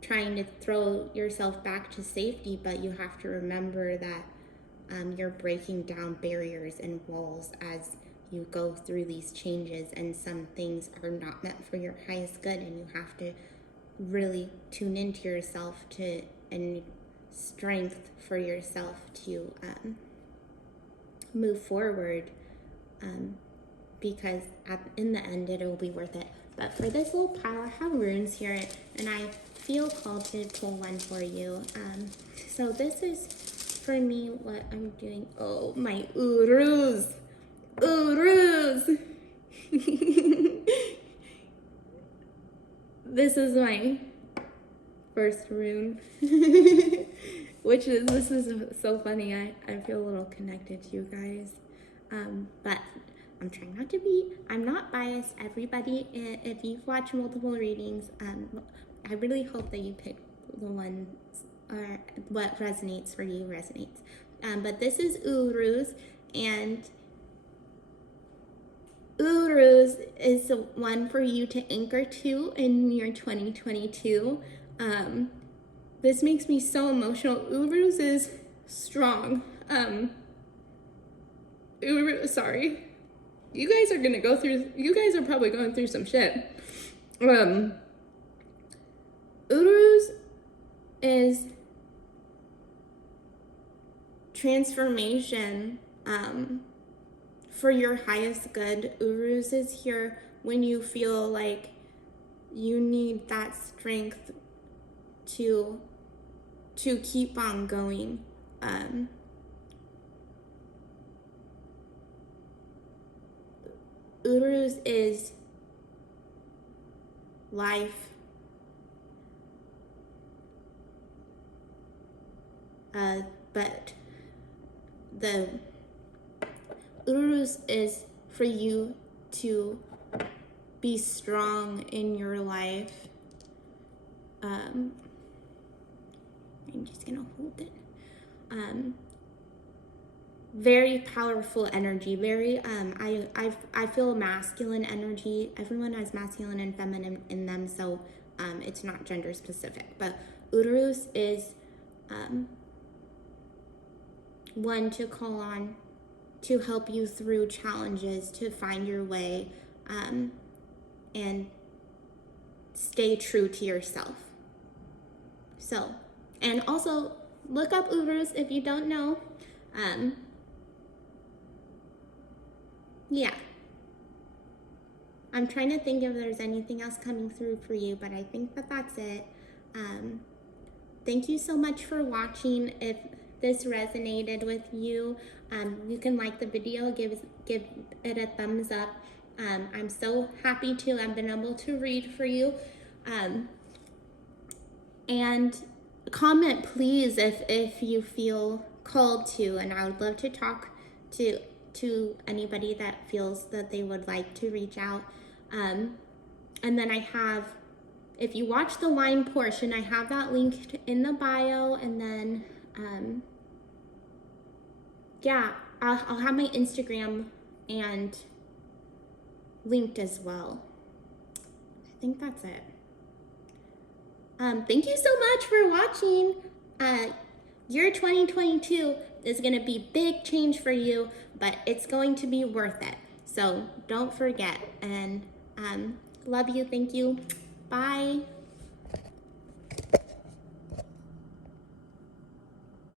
trying to throw yourself back to safety, but you have to remember that you're breaking down barriers and walls as you go through these changes, and some things are not meant for your highest good, and you have to really tune into yourself and strength for yourself to move forward, because in the end it will be worth it. But for this little pile, I have runes here, and I feel called to pull one for you. So this is for me what I'm doing. Oh, my urus. Urus. This is my first rune. This is so funny. I feel a little connected to you guys. But I'm trying not to be, I'm not biased. Everybody, if you've watched multiple readings, I really hope that you pick the ones, or what resonates for you resonates. But this is Urus, and Urus is the one for you to anchor to in your 2022. This makes me so emotional. Urus is strong. Sorry. You guys are probably going through some shit. Urus is transformation for your highest good. Urus is here when you feel like you need that strength to keep on going. Urus is life. But the Urus is for you to be strong in your life. I'm just gonna hold it. Very powerful energy. Very I feel masculine energy. Everyone has masculine and feminine in them, so it's not gender specific. But Urus is one to call on to help you through challenges, to find your way, and stay true to yourself. So, and also look up Urus if you don't know. Yeah. I'm trying to think if there's anything else coming through for you, but I think that that's it. Thank you so much for watching. If this resonated with you, you can like the video, give it a thumbs up. I'm so happy to have been able to read for you. And comment please if you feel called to, and I would love to talk to anybody that feels that they would like to reach out. And then I have, if you watch the wine portion, I have that linked in the bio, and then yeah, I'll have my Instagram and linked as well. I think that's it. Thank you so much for watching. Year 2022 is going to be big change for you, but it's going to be worth it. So don't forget, and love you. Thank you. Bye.